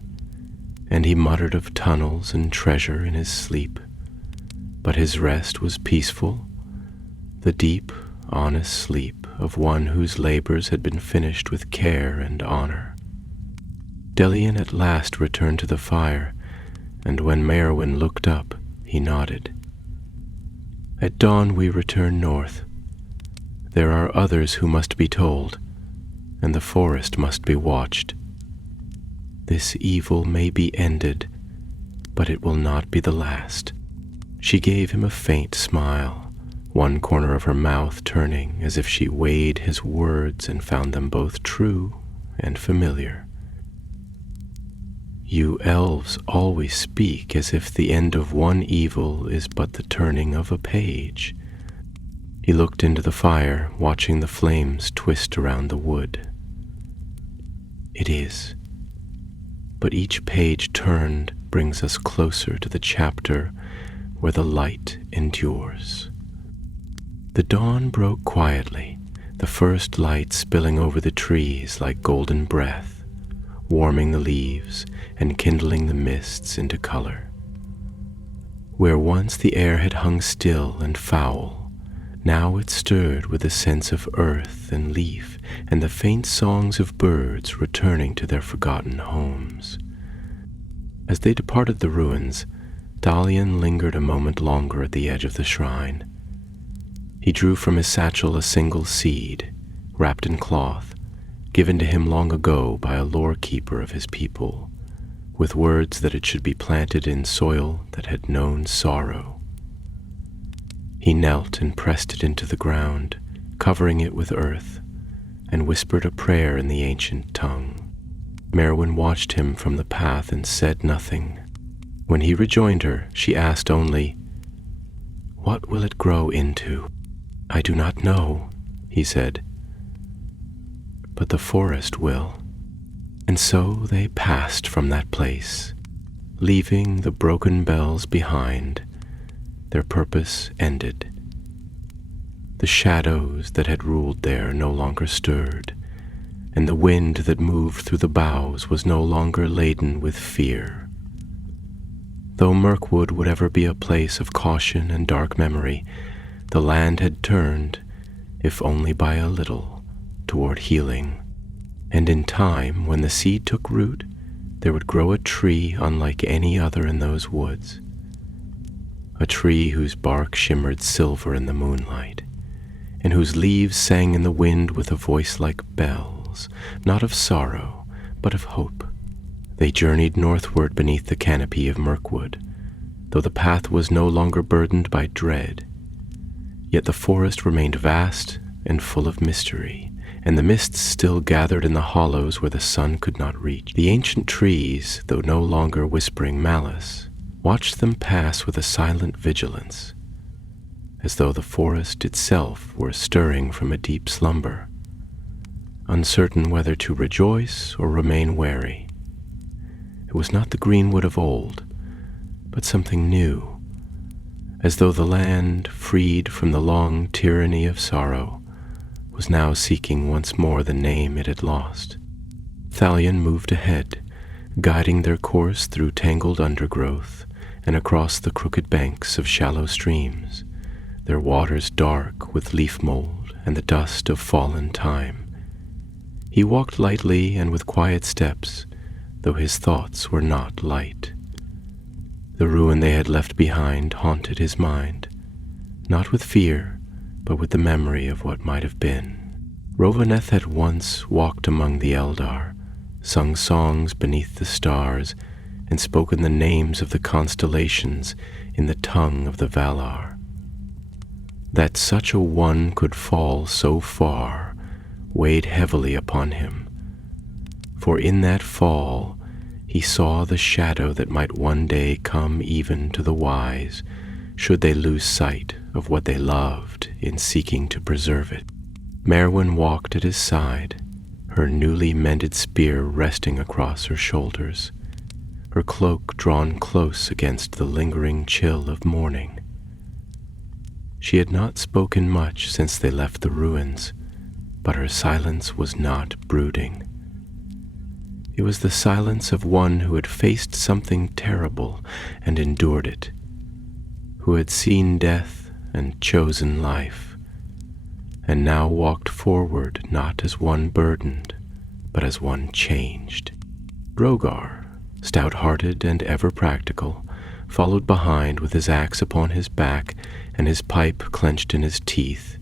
and he muttered of tunnels and treasure in his sleep. but his rest was peaceful, the deep, honest sleep of one whose labors had been finished with care and honor. Delian at last returned to the fire, and when Merwin looked up, he nodded. At dawn we return north. There are others who must be told, and the forest must be watched. This evil may be ended, but it will not be the last. She gave him a faint smile, one corner of her mouth turning as if she weighed his words and found them both true and familiar. You elves always speak as if the end of one evil is but the turning of a page. He looked into the fire, watching the flames twist around the wood. It is. But each page turned brings us closer to the chapter where the light endures. The dawn broke quietly, the first light spilling over the trees like golden breath, warming the leaves and kindling the mists into color. Where once the air had hung still and foul, now it stirred with a sense of earth and leaf and the faint songs of birds returning to their forgotten homes. As they departed the ruins, Dalian lingered a moment longer at the edge of the shrine. He drew from his satchel a single seed, wrapped in cloth, given to him long ago by a lore keeper of his people, with words that it should be planted in soil that had known sorrow. He knelt and pressed it into the ground, covering it with earth, and whispered a prayer in the ancient tongue. Merwin watched him from the path and said nothing. When he rejoined her, she asked only, "What will it grow into?" "I do not know," he said, "but the forest will." And so they passed from that place, leaving the broken bells behind, their purpose ended. The shadows that had ruled there no longer stirred, and the wind that moved through the boughs was no longer laden with fear. Though Mirkwood would ever be a place of caution and dark memory, the land had turned, if only by a little, toward healing. And in time, when the seed took root, there would grow a tree unlike any other in those woods. A tree whose bark shimmered silver in the moonlight, and whose leaves sang in the wind with a voice like bells, not of sorrow, but of hope. They journeyed northward beneath the canopy of Mirkwood, though the path was no longer burdened by dread. Yet the forest remained vast and full of mystery, and the mists still gathered in the hollows where the sun could not reach. The ancient trees, though no longer whispering malice, watched them pass with a silent vigilance, as though the forest itself were stirring from a deep slumber, uncertain whether to rejoice or remain wary. It was not the greenwood of old, but something new, as though the land, freed from the long tyranny of sorrow, was now seeking once more the name it had lost. Thalion moved ahead, guiding their course through tangled undergrowth and across the crooked banks of shallow streams, their waters dark with leaf mold and the dust of fallen time. He walked lightly and with quiet steps, though his thoughts were not light. The ruin they had left behind haunted his mind, not with fear, but with the memory of what might have been. Rovaneth had once walked among the Eldar, sung songs beneath the stars, and spoken the names of the constellations in the tongue of the Valar. That such a one could fall so far weighed heavily upon him, for in that fall he saw the shadow that might one day come even to the wise, should they lose sight of what they loved in seeking to preserve it. Merwin walked at his side, her newly mended spear resting across her shoulders, her cloak drawn close against the lingering chill of morning. She had not spoken much since they left the ruins, but her silence was not brooding. It was the silence of one who had faced something terrible and endured it, who had seen death and chosen life, and now walked forward not as one burdened, but as one changed. Drogar, stout-hearted and ever practical, followed behind with his axe upon his back and his pipe clenched in his teeth,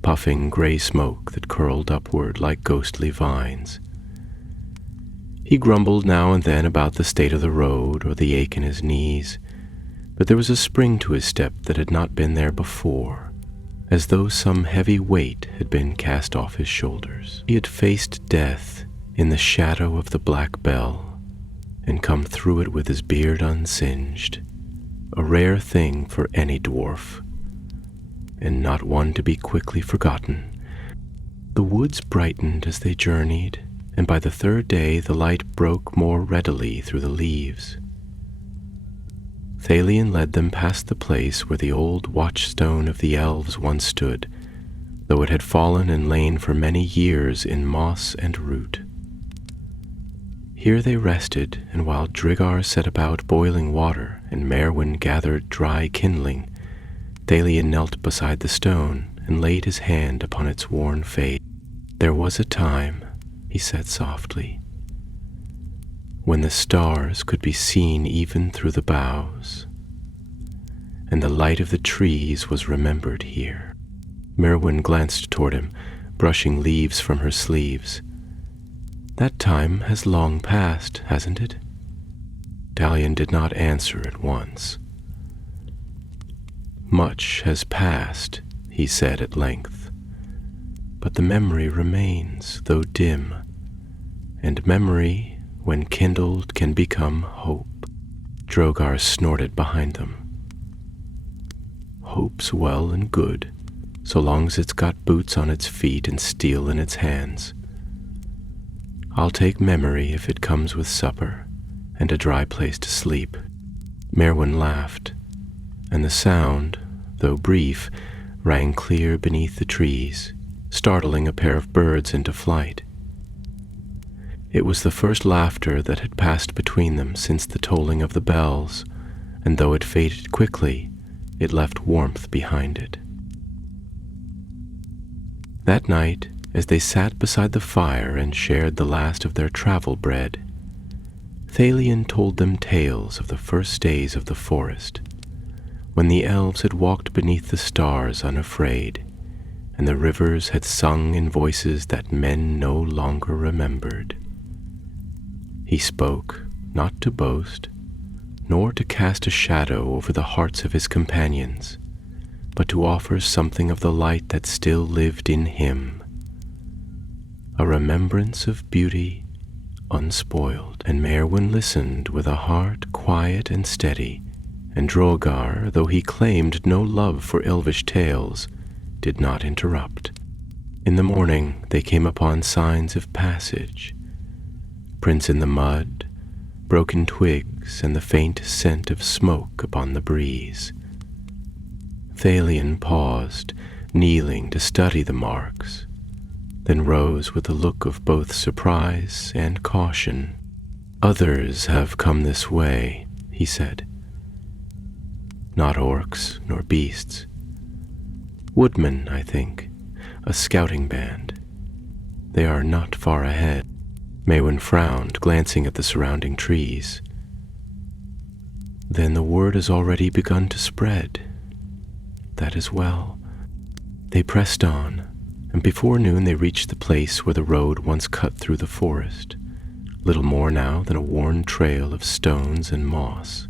puffing gray smoke that curled upward like ghostly vines. He grumbled now and then about the state of the road or the ache in his knees, but there was a spring to his step that had not been there before, as though some heavy weight had been cast off his shoulders. He had faced death in the shadow of the Black Bell and come through it with his beard unsinged, a rare thing for any dwarf, and not one to be quickly forgotten. The woods brightened as they journeyed, and by the third day the light broke more readily through the leaves. Thalion led them past the place where the old watchstone of the elves once stood, though it had fallen and lain for many years in moss and root. Here they rested, and while Drigar set about boiling water and Merwin gathered dry kindling, Thalion knelt beside the stone and laid his hand upon its worn face. "There was a time," he said softly, "when the stars could be seen even through the boughs, and the light of the trees was remembered here." Merwin glanced toward him, brushing leaves from her sleeves. "That time has long passed, hasn't it?" Thalion did not answer at once. "Much has passed," he said at length, "but the memory remains, though dim, and memory, when kindled, can become hope." Drogar snorted behind them. "Hope's well and good, so long as it's got boots on its feet and steel in its hands. I'll take memory if it comes with supper and a dry place to sleep." Merwin laughed, and the sound, though brief, rang clear beneath the trees, startling a pair of birds into flight. It was the first laughter that had passed between them since the tolling of the bells, and though it faded quickly, it left warmth behind it. That night, as they sat beside the fire and shared the last of their travel bread, Thalion told them tales of the first days of the forest, when the elves had walked beneath the stars unafraid, and the rivers had sung in voices that men no longer remembered. He spoke, not to boast, nor to cast a shadow over the hearts of his companions, but to offer something of the light that still lived in him, a remembrance of beauty unspoiled. And Merwin listened with a heart quiet and steady, and Drogar, though he claimed no love for elvish tales, did not interrupt. In the morning they came upon signs of passage, prints in the mud, broken twigs, and the faint scent of smoke upon the breeze. Thalion paused, kneeling to study the marks, then rose with a look of both surprise and caution. "Others have come this way," he said. "Not orcs nor beasts. Woodmen, I think, a scouting band. They are not far ahead." Merwin frowned, glancing at the surrounding trees. "Then the word has already begun to spread. That is well." They pressed on, and before noon they reached the place where the road once cut through the forest, little more now than a worn trail of stones and moss.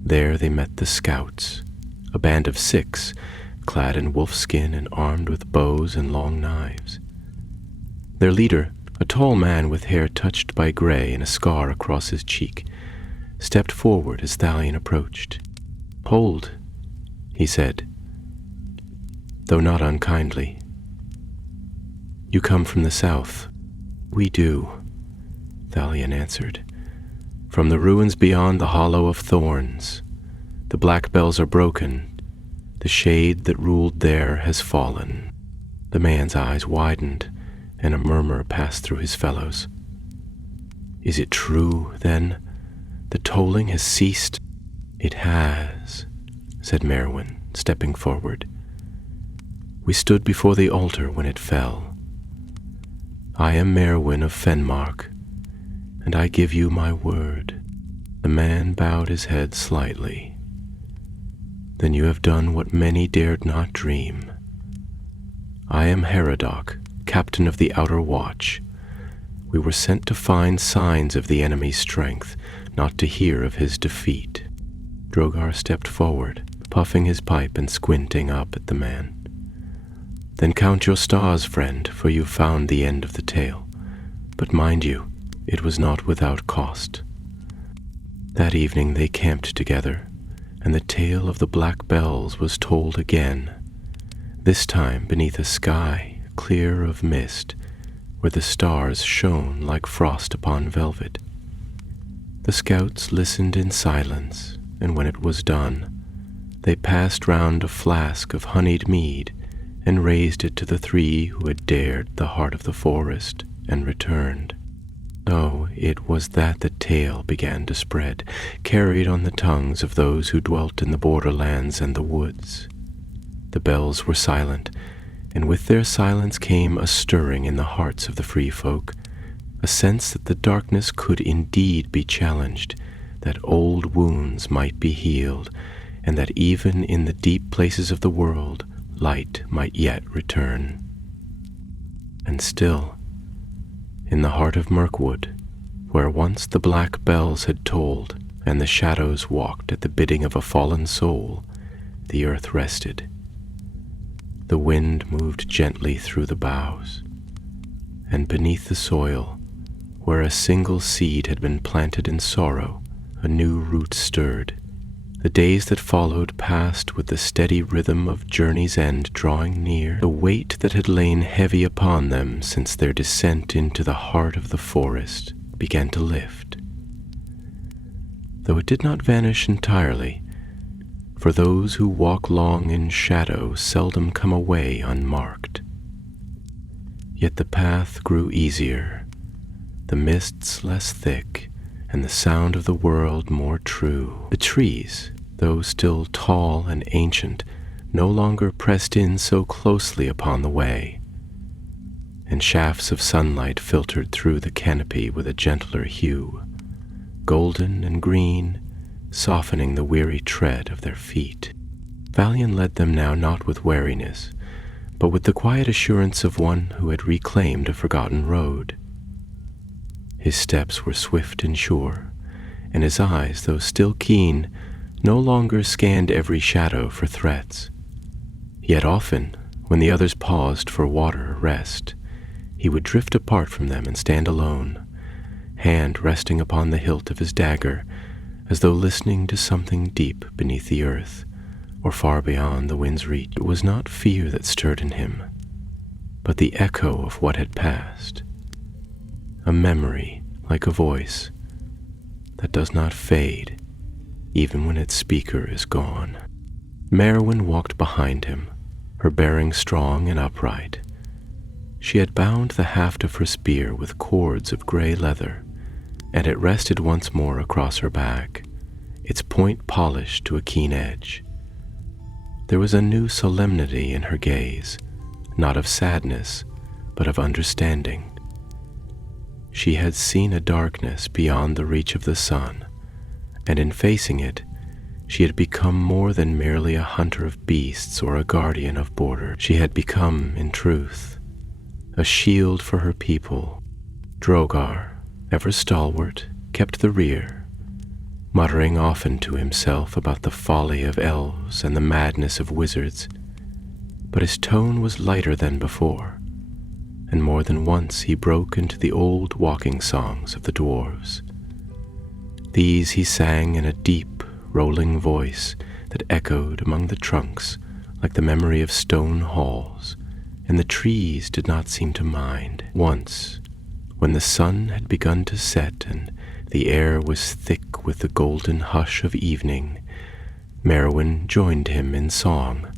There they met the scouts, a band of 6, clad in wolfskin and armed with bows and long knives. Their leader, a tall man with hair touched by gray and a scar across his cheek, stepped forward as Thalion approached. "Hold," he said, though not unkindly. "You come from the south." "We do," Thalion answered. "From the ruins beyond the Hollow of Thorns. The black bells are broken. The shade that ruled there has fallen." The man's eyes widened, and a murmur passed through his fellows. "Is it true, then? The tolling has ceased?" "It has," said Merwin, stepping forward. "We stood before the altar when it fell. I am Merwin of Fenmark, and I give you my word." The man bowed his head slightly. "Then you have done what many dared not dream. I am Heradoc, captain of the Outer Watch. We were sent to find signs of the enemy's strength, not to hear of his defeat." Drogar stepped forward, puffing his pipe and squinting up at the man. "Then count your stars, friend, for you've found the end of the tale. But mind you, it was not without cost." That evening they camped together, and the tale of the Black Bells was told again, this time beneath a sky clear of mist, where the stars shone like frost upon velvet. The scouts listened in silence, and when it was done, they passed round a flask of honeyed mead and raised it to the three who had dared the heart of the forest and returned. So it was that the tale began to spread, carried on the tongues of those who dwelt in the borderlands and the woods. The bells were silent, and with their silence came a stirring in the hearts of the free folk, a sense that the darkness could indeed be challenged, that old wounds might be healed, and that even in the deep places of the world, light might yet return. And still, in the heart of Mirkwood, where once the black bells had tolled and the shadows walked at the bidding of a fallen soul, the earth rested. The wind moved gently through the boughs, and beneath the soil, where a single seed had been planted in sorrow, a new root stirred. The days that followed passed with the steady rhythm of journey's end drawing near. The weight that had lain heavy upon them since their descent into the heart of the forest began to lift. Though it did not vanish entirely, for those who walk long in shadow seldom come away unmarked. Yet the path grew easier, the mists less thick, and the sound of the world more true. The trees, though still tall and ancient, no longer pressed in so closely upon the way, and shafts of sunlight filtered through the canopy with a gentler hue, golden and green, softening the weary tread of their feet. Valian led them now not with wariness, but with the quiet assurance of one who had reclaimed a forgotten road. His steps were swift and sure, and his eyes, though still keen, no longer scanned every shadow for threats. Yet often, when the others paused for water or rest, he would drift apart from them and stand alone, hand resting upon the hilt of his dagger, as though listening to something deep beneath the earth, or far beyond the wind's reach. It was not fear that stirred in him, but the echo of what had passed, a memory like a voice that does not fade even when its speaker is gone. Merwin walked behind him, her bearing strong and upright. She had bound the haft of her spear with cords of grey leather, and it rested once more across her back, its point polished to a keen edge. There was a new solemnity in her gaze, not of sadness, but of understanding. She had seen a darkness beyond the reach of the sun, and in facing it, she had become more than merely a hunter of beasts or a guardian of border. She had become, in truth, a shield for her people. Drogar, ever stalwart, kept the rear, muttering often to himself about the folly of elves and the madness of wizards, but his tone was lighter than before, and more than once he broke into the old walking songs of the dwarves. These he sang in a deep, rolling voice that echoed among the trunks like the memory of stone halls, and the trees did not seem to mind. Once, when the sun had begun to set and the air was thick with the golden hush of evening, Merwin joined him in song,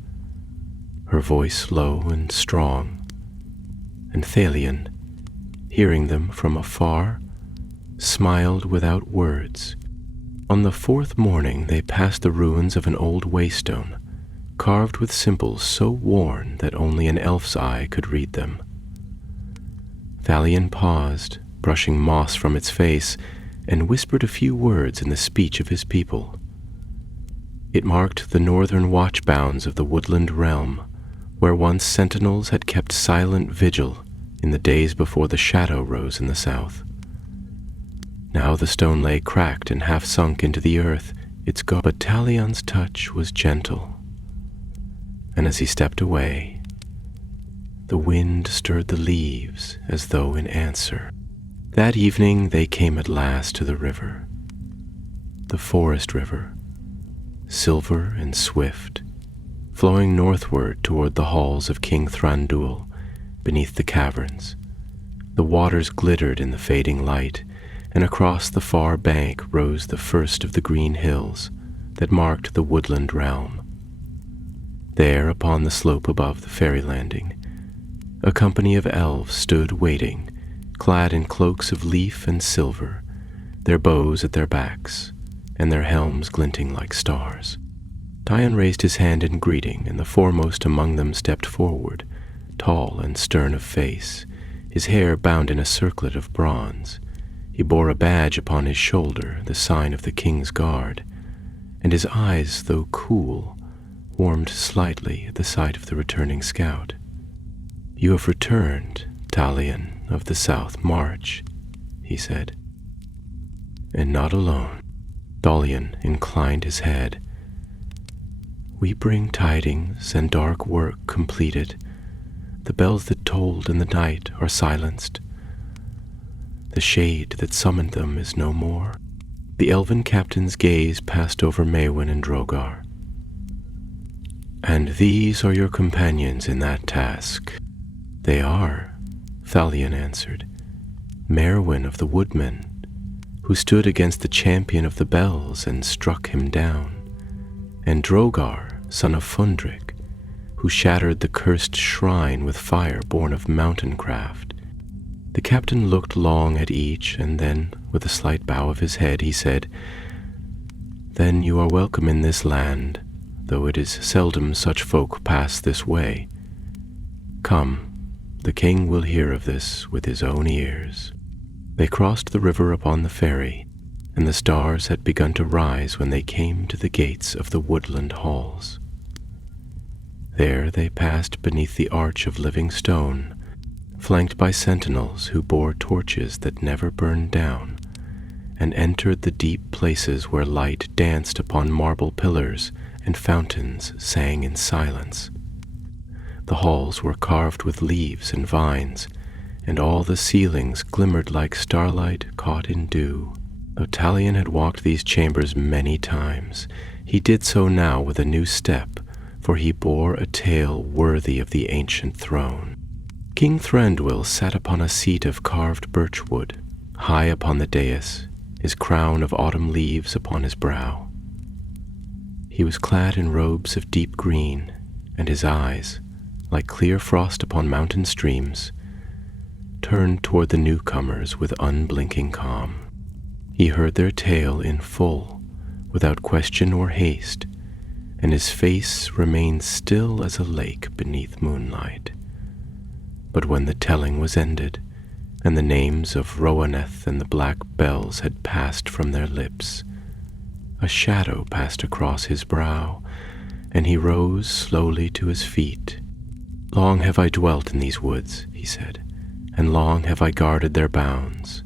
her voice low and strong, and Thalion, hearing them from afar, smiled without words, On the fourth morning they passed the ruins of an old waystone, carved with symbols so worn that only an elf's eye could read them. Thalion paused, brushing moss from its face, and whispered a few words in the speech of his people. It marked the northern watch bounds of the woodland realm, where once sentinels had kept silent vigil in the days before the shadow rose in the south. Now the stone lay cracked and half sunk into the earth, but Talion's touch was gentle, and as he stepped away, the wind stirred the leaves as though in answer. That evening they came at last to the river, the forest river, silver and swift, flowing northward toward the halls of King Thranduil beneath the caverns. The waters glittered in the fading light, and across the far bank rose the first of the green hills that marked the woodland realm. There, upon the slope above the ferry landing, a company of elves stood waiting, clad in cloaks of leaf and silver, their bows at their backs, and their helms glinting like stars. Talion raised his hand in greeting, and the foremost among them stepped forward, tall and stern of face, his hair bound in a circlet of bronze. He bore a badge upon his shoulder, the sign of the king's guard, and his eyes, though cool, warmed slightly at the sight of the returning scout. "You have returned, Talion of the South March," he said. "And not alone." Talion inclined his head. "We bring tidings and dark work completed. The bells that tolled in the night are silenced. The shade that summoned them is no more." The elven captain's gaze passed over Maewyn and Drogar. "And these are your companions in that task?" "They are," Thalion answered. "Merwyn of the Woodmen, who stood against the champion of the bells and struck him down, and Drogar, son of Fundrick, who shattered the cursed shrine with fire born of mountain-craft." The captain looked long at each, and then, with a slight bow of his head, he said, "Then you are welcome in this land, though it is seldom such folk pass this way. Come, the king will hear of this with his own ears." They crossed the river upon the ferry, and the stars had begun to rise when they came to the gates of the woodland halls. There they passed beneath the arch of living stone, flanked by sentinels who bore torches that never burned down, and entered the deep places where light danced upon marble pillars and fountains sang in silence. The halls were carved with leaves and vines, and all the ceilings glimmered like starlight caught in dew. Though Talion had walked these chambers many times, he did so now with a new step, for he bore a tale worthy of the ancient throne. King Thranduil sat upon a seat of carved birchwood, high upon the dais, his crown of autumn leaves upon his brow. He was clad in robes of deep green, and his eyes, like clear frost upon mountain streams, turned toward the newcomers with unblinking calm. He heard their tale in full, without question or haste, and his face remained still as a lake beneath moonlight. But when the telling was ended, and the names of Roaneth and the Black Bells had passed from their lips, a shadow passed across his brow, and he rose slowly to his feet. "Long have I dwelt in these woods," he said, "and long have I guarded their bounds.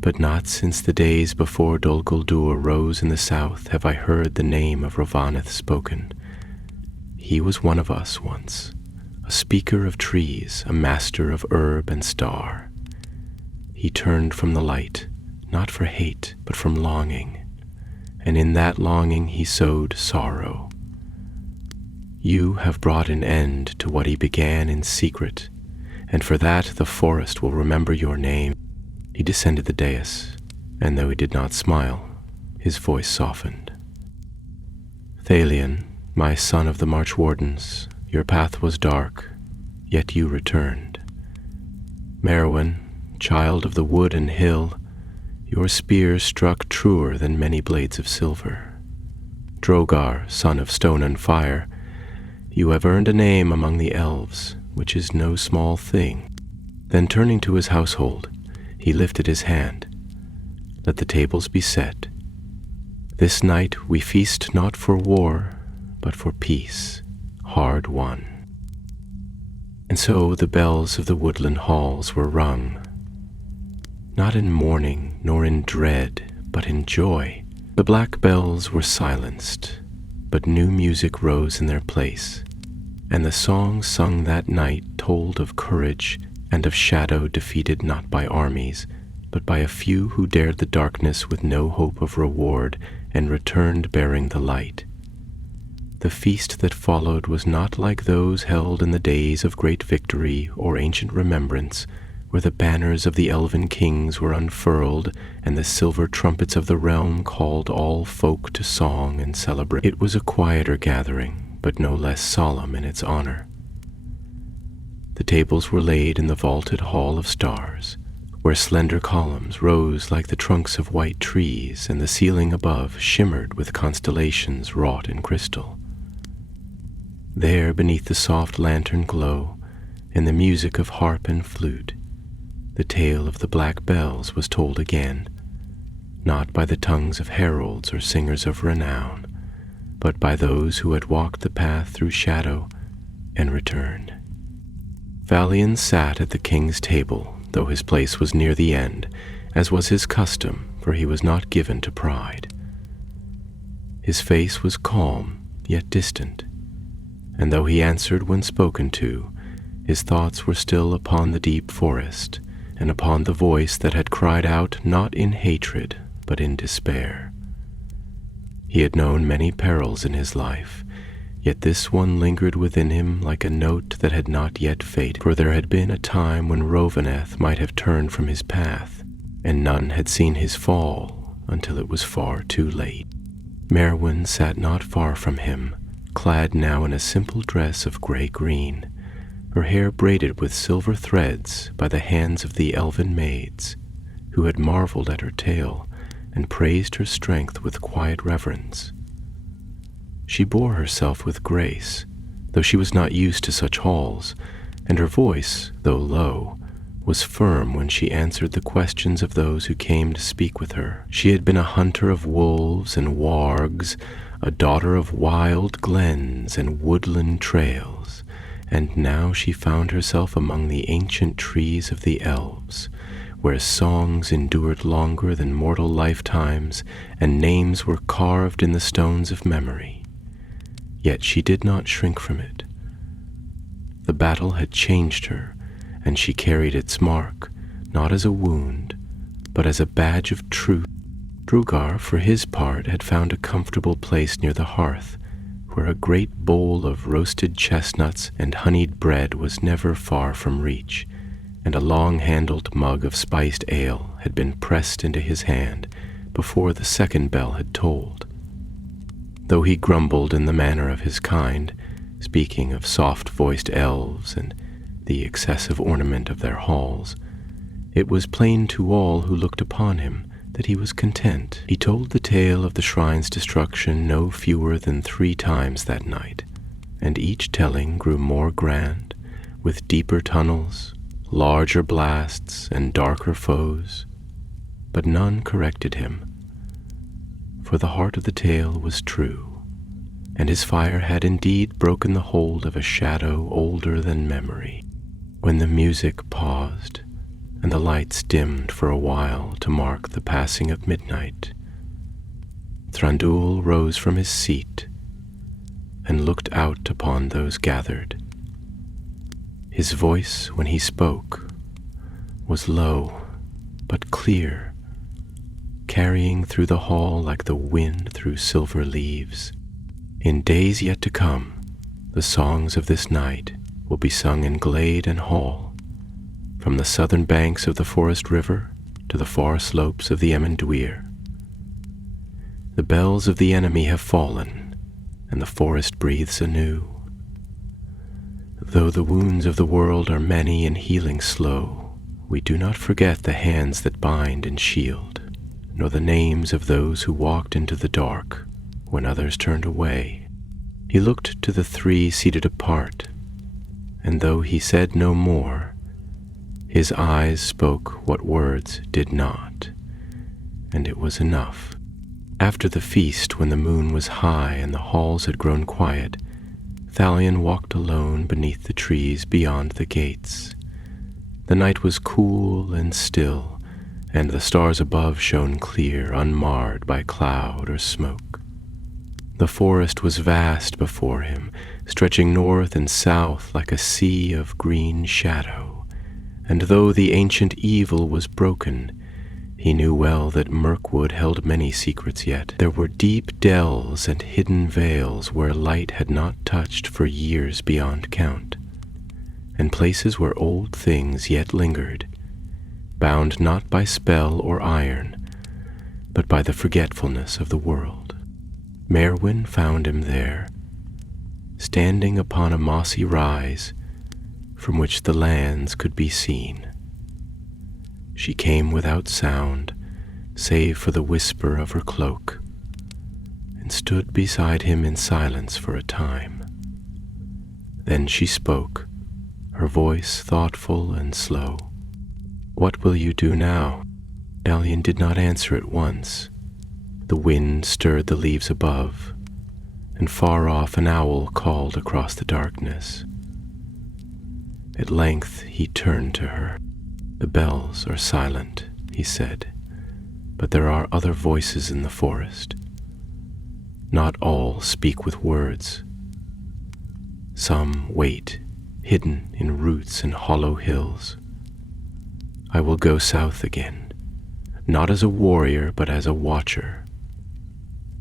But not since the days before Dol Guldur rose in the south have I heard the name of Rovaneth spoken. He was one of us once, a speaker of trees, a master of herb and star. He turned from the light, not for hate, but from longing, and in that longing he sowed sorrow. You have brought an end to what he began in secret, and for that the forest will remember your name." He descended the dais, and though he did not smile, his voice softened. "Thalion, my son of the March Wardens, your path was dark, yet you returned. Merwyn, child of the wood and hill, Your spear struck truer than many blades of silver. Drogar, son of stone and fire, you have earned a name among the elves, which is no small thing." Then turning to his household, he lifted his hand. "Let the tables be set. This night we feast not for war, but for peace, hard won." And so the bells of the woodland halls were rung, not in mourning nor in dread, but in joy. The black bells were silenced, but new music rose in their place, and the songs sung that night told of courage and of shadow defeated not by armies, but by a few who dared the darkness with no hope of reward and returned bearing the light. The feast that followed was not like those held in the days of great victory or ancient remembrance, where the banners of the elven kings were unfurled and the silver trumpets of the realm called all folk to song and celebration. It was a quieter gathering, but no less solemn in its honor. The tables were laid in the vaulted hall of stars, where slender columns rose like the trunks of white trees, and the ceiling above shimmered with constellations wrought in crystal. There, beneath the soft lantern glow, and the music of harp and flute, the tale of the black bells was told again, not by the tongues of heralds or singers of renown, but by those who had walked the path through shadow and returned. Valian sat at the king's table, though his place was near the end, as was his custom, for he was not given to pride. His face was calm, yet distant, and though he answered when spoken to, his thoughts were still upon the deep forest, and upon the voice that had cried out not in hatred, but in despair. He had known many perils in his life, yet this one lingered within him like a note that had not yet faded, for there had been a time when Rovaneth might have turned from his path, and none had seen his fall until it was far too late. Merwin sat not far from him, clad now in a simple dress of gray-green, her hair braided with silver threads by the hands of the elven maids, who had marveled at her tale and praised her strength with quiet reverence. She bore herself with grace, though she was not used to such halls, and her voice, though low, was firm when she answered the questions of those who came to speak with her. She had been a hunter of wolves and wargs, a daughter of wild glens and woodland trails, and now she found herself among the ancient trees of the elves, where songs endured longer than mortal lifetimes, and names were carved in the stones of memory. Yet she did not shrink from it. The battle had changed her, and she carried its mark, not as a wound, but as a badge of truth. Drogar, for his part, had found a comfortable place near the hearth, where a great bowl of roasted chestnuts and honeyed bread was never far from reach, and a long-handled mug of spiced ale had been pressed into his hand before the second bell had tolled. Though he grumbled in the manner of his kind, speaking of soft-voiced elves and the excessive ornament of their halls, it was plain to all who looked upon him that he was content. He told the tale of the shrine's destruction no fewer than 3 times that night, and each telling grew more grand, with deeper tunnels, larger blasts, and darker foes, but none corrected him, for the heart of the tale was true, and his fire had indeed broken the hold of a shadow older than memory. When the music paused, and the lights dimmed for a while to mark the passing of midnight, Thranduil rose from his seat and looked out upon those gathered. His voice, when he spoke, was low but clear, carrying through the hall like the wind through silver leaves. In days yet to come, the songs of this night will be sung in glade and hall, from the southern banks of the forest river to the far slopes of the Emenduir. The bells of the enemy have fallen, and the forest breathes anew. Though the wounds of the world are many and healing slow, we do not forget the hands that bind and shield. nor the names of those who walked into the dark when others turned away. He looked to the three seated apart, and though he said no more, his eyes spoke what words did not, and it was enough. After the feast, when the moon was high and the halls had grown quiet, Thalion walked alone beneath the trees beyond the gates. The night was cool and still, and the stars above shone clear, unmarred by cloud or smoke. The forest was vast before him, stretching north and south like a sea of green shadow, and though the ancient evil was broken, he knew well that Mirkwood held many secrets yet. There were deep dells and hidden vales where light had not touched for years beyond count, and places where old things yet lingered, bound not by spell or iron, but by the forgetfulness of the world. Merwin found him there, standing upon a mossy rise from which the lands could be seen. She came without sound, save for the whisper of her cloak, and stood beside him in silence for a time. Then she spoke, her voice thoughtful and slow. "What will you do now?" Thalion did not answer at once. The wind stirred the leaves above, and far off an owl called across the darkness. At length he turned to her. "The bells are silent," he said, "but there are other voices in the forest. Not all speak with words. Some wait, hidden in roots and hollow hills. I will go south again, not as a warrior, but as a watcher.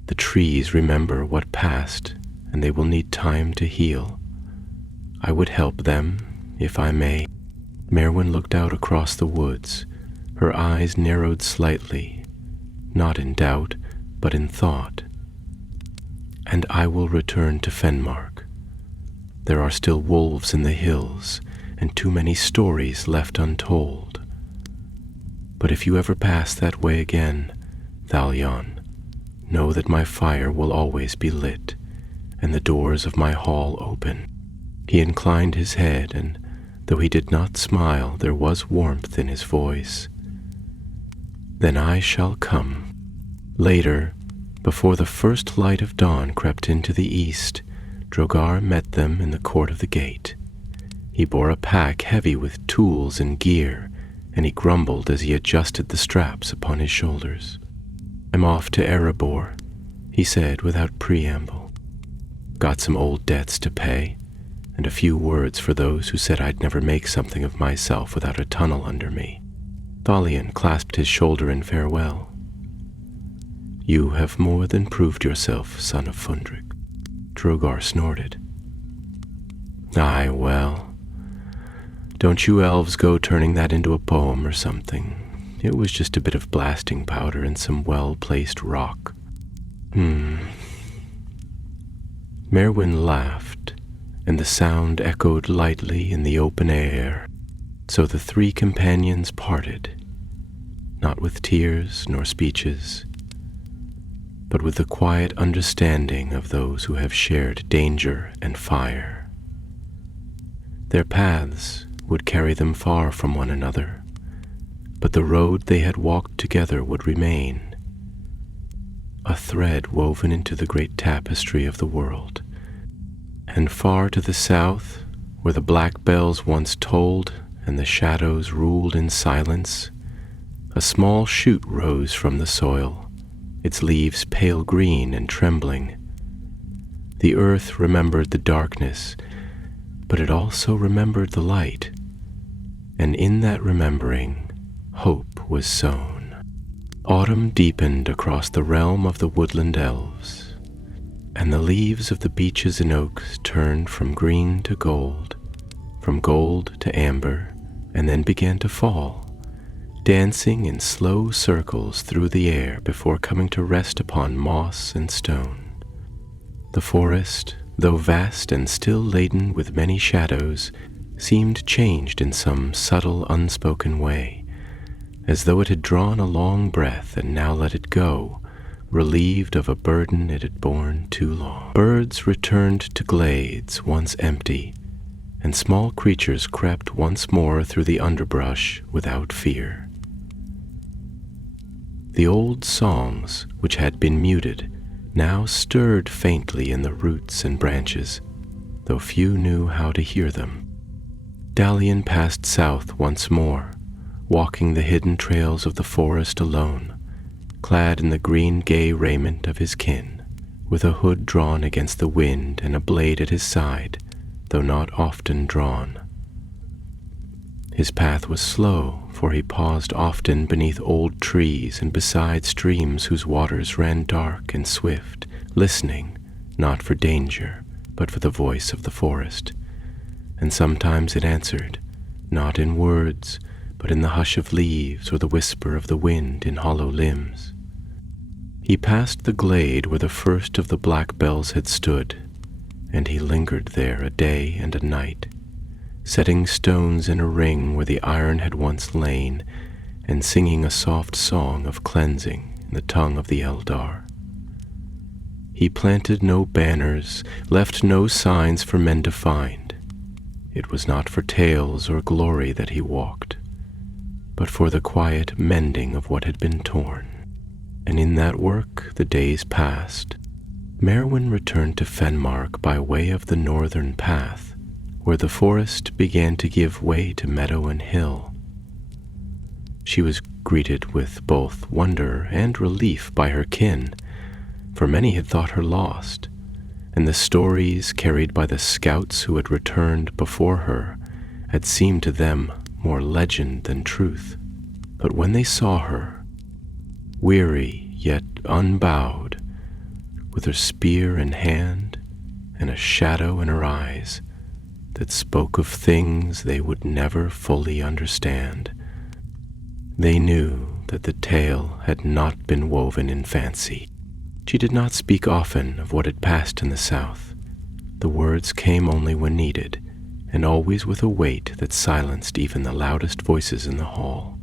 The trees remember what passed, and they will need time to heal. I would help them, if I may." Merwin looked out across the woods. Her eyes narrowed slightly, not in doubt, but in thought. "And I will return to Fenmark. There are still wolves in the hills, and too many stories left untold. But if you ever pass that way again, Thalion, know that my fire will always be lit, and the doors of my hall open." He inclined his head, and though he did not smile, there was warmth in his voice. "Then I shall come." Later, before the first light of dawn crept into the east, Drogar met them in the court of the gate. He bore a pack heavy with tools and gear, and he grumbled as he adjusted the straps upon his shoulders. "I'm off to Erebor," he said without preamble. "Got some old debts to pay, and a few words for those who said I'd never make something of myself without a tunnel under me." Thalion clasped his shoulder in farewell. "You have more than proved yourself, son of Fundrick," Drogar snorted. "Aye, well, don't you elves go turning that into a poem or something. It was just a bit of blasting powder and some well-placed rock." Merwin laughed, and the sound echoed lightly in the open air. So the three companions parted, not with tears nor speeches, but with the quiet understanding of those who have shared danger and fire. Their paths would carry them far from one another, but the road they had walked together would remain, a thread woven into the great tapestry of the world. And far to the south, where the black bells once tolled and the shadows ruled in silence, a small shoot rose from the soil, its leaves pale green and trembling. The earth remembered the darkness, but it also remembered the light, and in that remembering, hope was sown. Autumn deepened across the realm of the woodland elves, and the leaves of the beeches and oaks turned from green to gold, from gold to amber, and then began to fall, dancing in slow circles through the air before coming to rest upon moss and stone. The forest, though vast and still laden with many shadows, seemed changed in some subtle, unspoken way, as though it had drawn a long breath and now let it go, relieved of a burden it had borne too long. Birds returned to glades once empty, and small creatures crept once more through the underbrush without fear. The old songs, which had been muted, now stirred faintly in the roots and branches, though few knew how to hear them. Dalian passed south once more, walking the hidden trails of the forest alone, clad in the green gay raiment of his kin, with a hood drawn against the wind and a blade at his side, though not often drawn. His path was slow, for he paused often beneath old trees and beside streams whose waters ran dark and swift, listening, not for danger, but for the voice of the forest. And sometimes it answered, not in words, but in the hush of leaves or the whisper of the wind in hollow limbs. He passed the glade where the first of the black bells had stood, and he lingered there a day and a night, setting stones in a ring where the iron had once lain, and singing a soft song of cleansing in the tongue of the Eldar. He planted no banners, left no signs for men to find. It was not for tales or glory that he walked, but for the quiet mending of what had been torn. And in that work the days passed. Merwin returned to Fenmark by way of the northern path, where the forest began to give way to meadow and hill. She was greeted with both wonder and relief by her kin, for many had thought her lost, and the stories carried by the scouts who had returned before her had seemed to them more legend than truth. But when they saw her, weary yet unbowed, with her spear in hand and a shadow in her eyes that spoke of things they would never fully understand, they knew that the tale had not been woven in fancy. She did not speak often of what had passed in the south. The words came only when needed, and always with a weight that silenced even the loudest voices in the hall.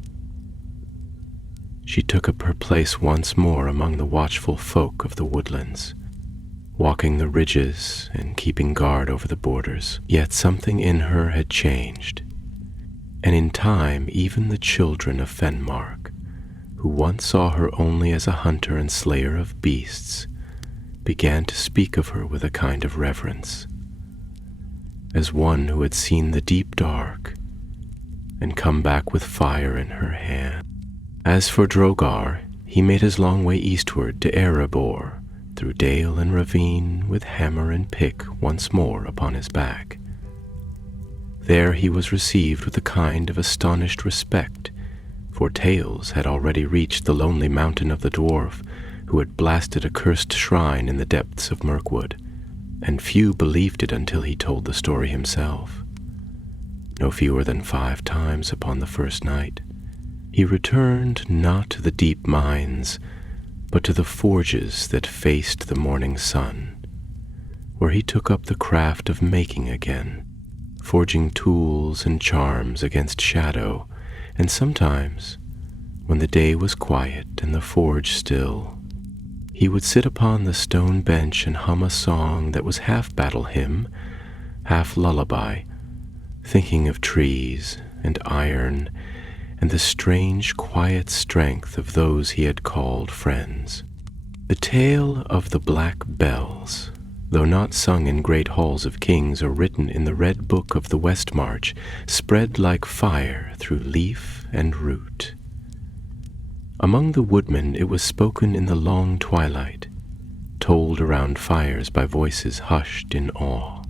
She took up her place once more among the watchful folk of the woodlands, walking the ridges and keeping guard over the borders. Yet something in her had changed, and in time even the children of Fenmark, who once saw her only as a hunter and slayer of beasts, began to speak of her with a kind of reverence, as one who had seen the deep dark and come back with fire in her hand. As for Drogar, he made his long way eastward to Erebor, through dale and ravine, with hammer and pick once more upon his back. There he was received with a kind of astonished respect, for tales had already reached the lonely mountain of the dwarf who had blasted a cursed shrine in the depths of Mirkwood, and few believed it until he told the story himself. No fewer than 5 times upon the first night, he returned not to the deep mines, but to the forges that faced the morning sun, where he took up the craft of making again, forging tools and charms against shadow, and sometimes, when the day was quiet and the forge still, he would sit upon the stone bench and hum a song that was half battle hymn, half lullaby, thinking of trees and iron and the strange quiet strength of those he had called friends. The tale of the Black Bells, though not sung in great halls of kings or written in the red book of the West March, spread like fire through leaf and root. Among the woodmen it was spoken in the long twilight, told around fires by voices hushed in awe.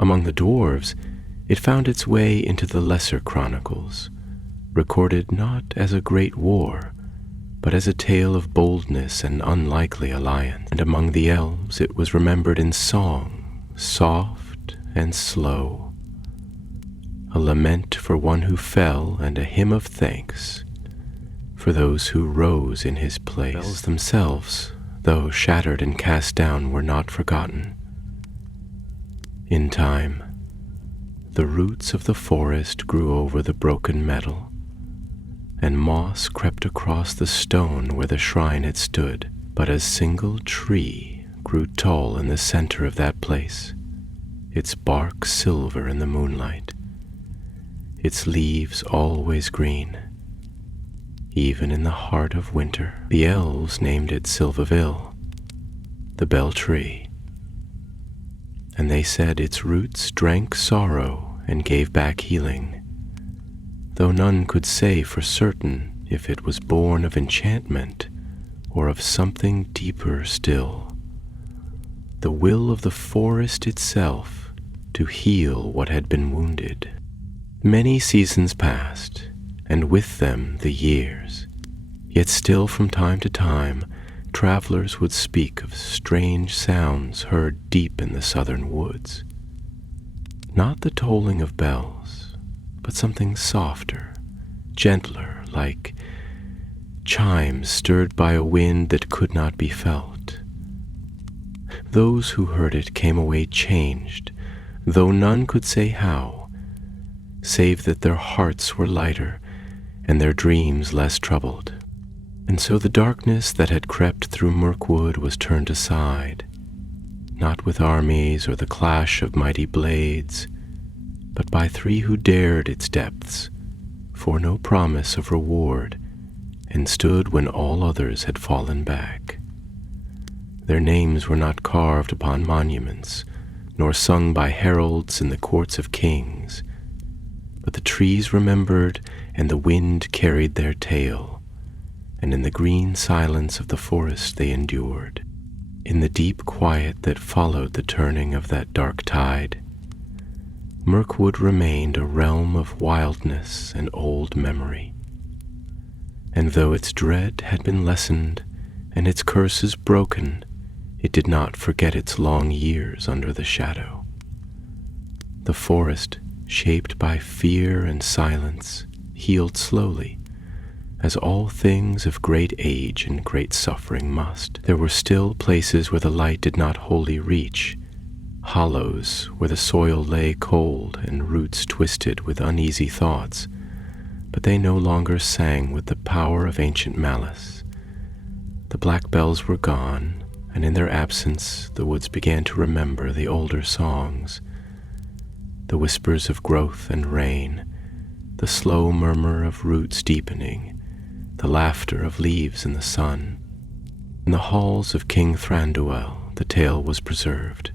Among the dwarves it found its way into the lesser chronicles, recorded not as a great war, but as a tale of boldness and unlikely alliance. And among the elves it was remembered in song, soft and slow, a lament for one who fell and a hymn of thanks for those who rose in his place. The bells themselves, though shattered and cast down, were not forgotten. In time, the roots of the forest grew over the broken metal, and moss crept across the stone where the shrine had stood. But a single tree grew tall in the center of that place, its bark silver in the moonlight, its leaves always green. Even in the heart of winter, the elves named it Silmarillion, the bell tree, and they said its roots drank sorrow and gave back healing, though none could say for certain if it was born of enchantment or of something deeper still, the will of the forest itself to heal what had been wounded. Many seasons passed, and with them the years, yet still from time to time travelers would speak of strange sounds heard deep in the southern woods. Not the tolling of bells, but something softer, gentler, like chimes stirred by a wind that could not be felt. Those who heard it came away changed, though none could say how, save that their hearts were lighter and their dreams less troubled. And so the darkness that had crept through Mirkwood was turned aside, not with armies or the clash of mighty blades, but by three who dared its depths, for no promise of reward, and stood when all others had fallen back. Their names were not carved upon monuments, nor sung by heralds in the courts of kings, but the trees remembered, and the wind carried their tale, and in the green silence of the forest they endured. In the deep quiet that followed the turning of that dark tide, Mirkwood remained a realm of wildness and old memory. And though its dread had been lessened and its curses broken, it did not forget its long years under the shadow. The forest, shaped by fear and silence, healed slowly, as all things of great age and great suffering must. There were still places where the light did not wholly reach, hollows where the soil lay cold and roots twisted with uneasy thoughts, but they no longer sang with the power of ancient malice. The black bells were gone, and in their absence the woods began to remember the older songs, the whispers of growth and rain, the slow murmur of roots deepening, the laughter of leaves in the sun. In the halls of King Thranduil the tale was preserved,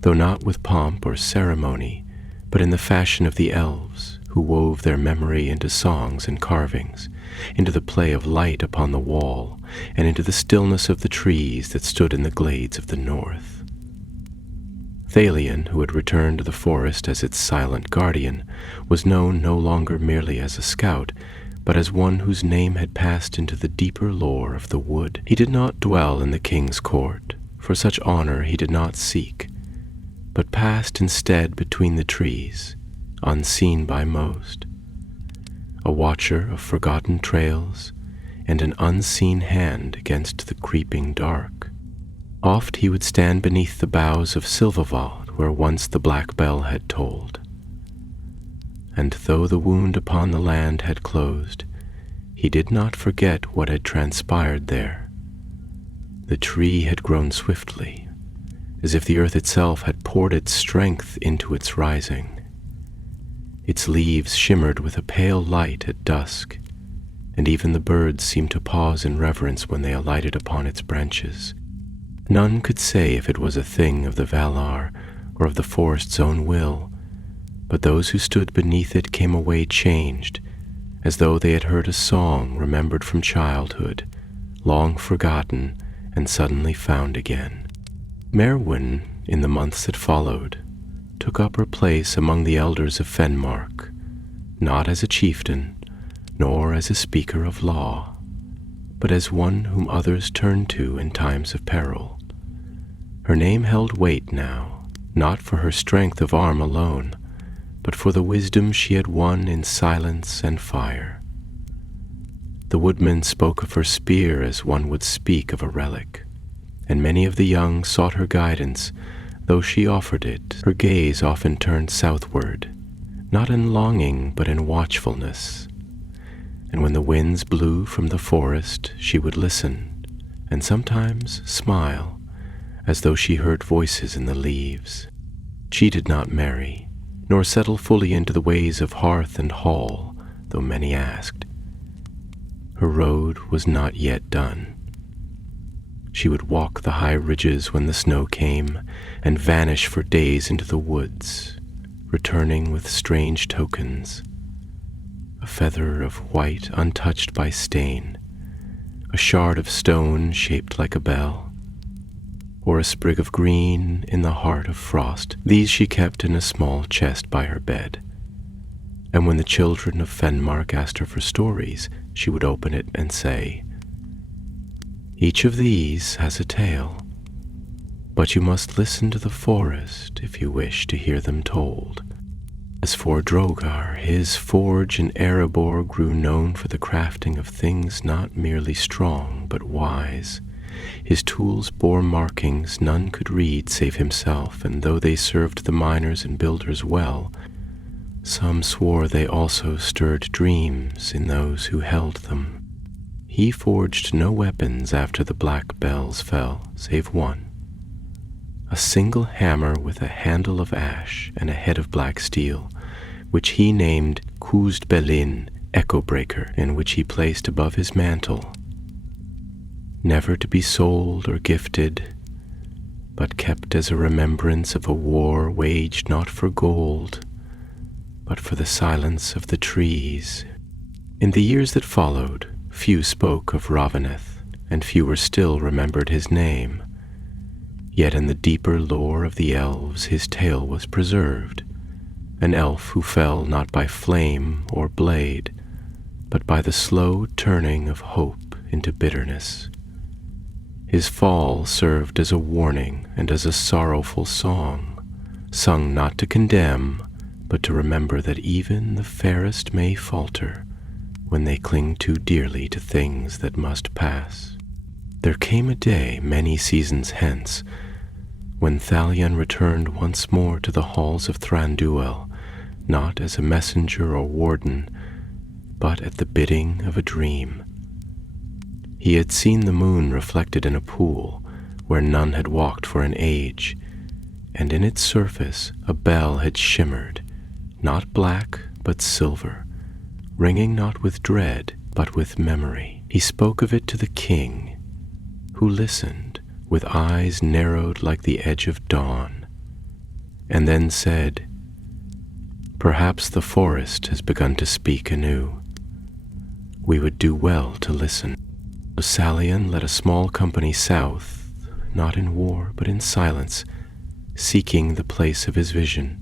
though not with pomp or ceremony, but in the fashion of the elves, who wove their memory into songs and carvings, into the play of light upon the wall, and into the stillness of the trees that stood in the glades of the north. Thalion, who had returned to the forest as its silent guardian, was known no longer merely as a scout, but as one whose name had passed into the deeper lore of the wood. He did not dwell in the king's court, for such honor he did not seek, but passed instead between the trees, unseen by most, a watcher of forgotten trails and an unseen hand against the creeping dark. Oft he would stand beneath the boughs of Silvavald where once the black bell had tolled. And though the wound upon the land had closed, he did not forget what had transpired there. The tree had grown swiftly, as if the earth itself had poured its strength into its rising. Its leaves shimmered with a pale light at dusk, and even the birds seemed to pause in reverence when they alighted upon its branches. None could say if it was a thing of the Valar or of the forest's own will, but those who stood beneath it came away changed, as though they had heard a song remembered from childhood, long forgotten and suddenly found again. Merwin, in the months that followed, took up her place among the elders of Fenmark, not as a chieftain, nor as a speaker of law, but as one whom others turned to in times of peril. Her name held weight now, not for her strength of arm alone, but for the wisdom she had won in silence and fire. The woodmen spoke of her spear as one would speak of a relic, and many of the young sought her guidance. Though she offered it, her gaze often turned southward, not in longing but in watchfulness. and when the winds blew from the forest, she would listen, and sometimes smile, as though she heard voices in the leaves. She did not marry, nor settle fully into the ways of hearth and hall, though many asked. Her road was not yet done. She would walk the high ridges when the snow came, and vanish for days into the woods, returning with strange tokens: a feather of white untouched by stain, a shard of stone shaped like a bell, or a sprig of green in the heart of frost. These she kept in a small chest by her bed, and when the children of Fenmark asked her for stories, she would open it and say, "Each of these has a tale, but you must listen to the forest if you wish to hear them told." As for Drogar, his forge in Erebor grew known for the crafting of things not merely strong but wise. His tools bore markings none could read save himself, and though they served the miners and builders well, some swore they also stirred dreams in those who held them. He forged no weapons after the black bells fell, save one: a single hammer with a handle of ash and a head of black steel, which he named Cúsd Belin, Echo Breaker, and which he placed above his mantle, never to be sold or gifted, but kept as a remembrance of a war waged not for gold, but for the silence of the trees. In the years that followed, few spoke of Raveneth, and fewer still remembered his name. Yet in the deeper lore of the elves his tale was preserved, an elf who fell not by flame or blade, but by the slow turning of hope into bitterness. His fall served as a warning and as a sorrowful song, sung not to condemn, but to remember that even the fairest may falter when they cling too dearly to things that must pass. There came a day many seasons hence, when Thalion returned once more to the halls of Thranduil, not as a messenger or warden, but at the bidding of a dream. He had seen the moon reflected in a pool where none had walked for an age, and in its surface a bell had shimmered, not black but silver, ringing not with dread but with memory. He spoke of it to the king, who listened with eyes narrowed like the edge of dawn, and then said, "Perhaps the forest has begun to speak anew. We would do well to listen." So Salion led a small company south, not in war but in silence, seeking the place of his vision.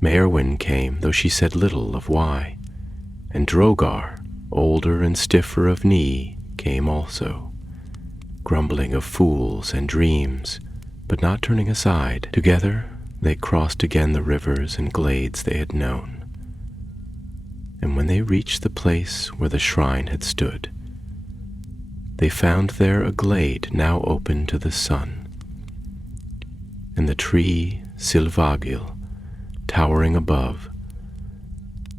Maerwyn came, though she said little of why, and Drogar, older and stiffer of knee, came also, grumbling of fools and dreams, but not turning aside. Together they crossed again the rivers and glades they had known. And when they reached the place where the shrine had stood, they found there a glade now open to the sun, and the tree Silvagil towering above,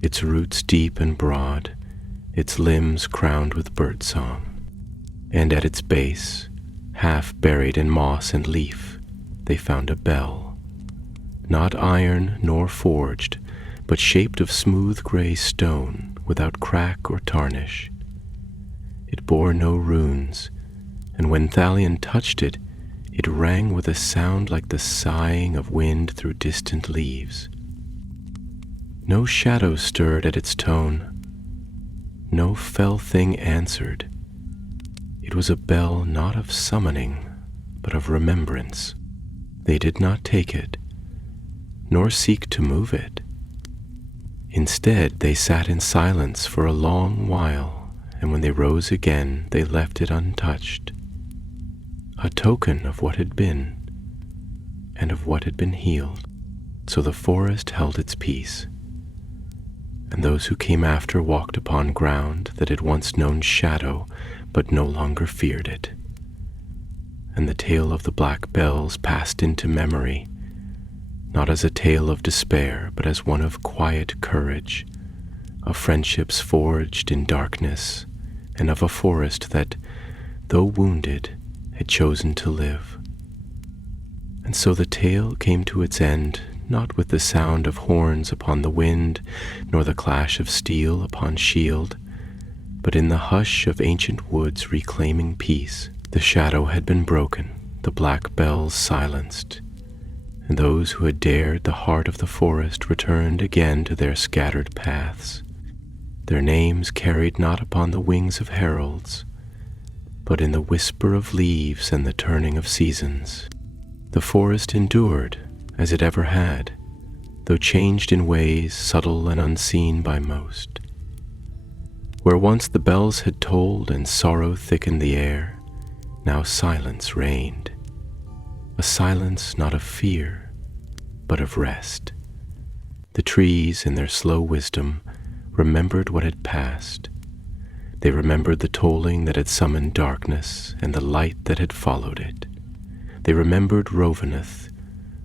its roots deep and broad, its limbs crowned with birdsong, and at its base, half buried in moss and leaf, they found a bell, not iron nor forged, but shaped of smooth gray stone without crack or tarnish. It bore no runes, and when Thalion touched it, it rang with a sound like the sighing of wind through distant leaves. No shadow stirred at its tone, no fell thing answered. It was a bell not of summoning, but of remembrance. They did not take it, nor seek to move it. Instead, they sat in silence for a long while, and when they rose again, they left it untouched, a token of what had been, and of what had been healed. So the forest held its peace, and those who came after walked upon ground that had once known shadow, but no longer feared it. And the tale of the black bells passed into memory, not as a tale of despair, but as one of quiet courage, of friendships forged in darkness, and of a forest that, though wounded, had chosen to live. And so the tale came to its end, not with the sound of horns upon the wind, nor the clash of steel upon shield, but in the hush of ancient woods reclaiming peace. The shadow had been broken, the black bells silenced, and those who had dared the heart of the forest returned again to their scattered paths, their names carried not upon the wings of heralds, but in the whisper of leaves and the turning of seasons. The forest endured as it ever had, though changed in ways subtle and unseen by most. Where once the bells had tolled and sorrow thickened the air, now silence reigned, a silence not of fear, but of rest. The trees, in their slow wisdom, remembered what had passed. They remembered the tolling that had summoned darkness and the light that had followed it. They remembered Rovaneth,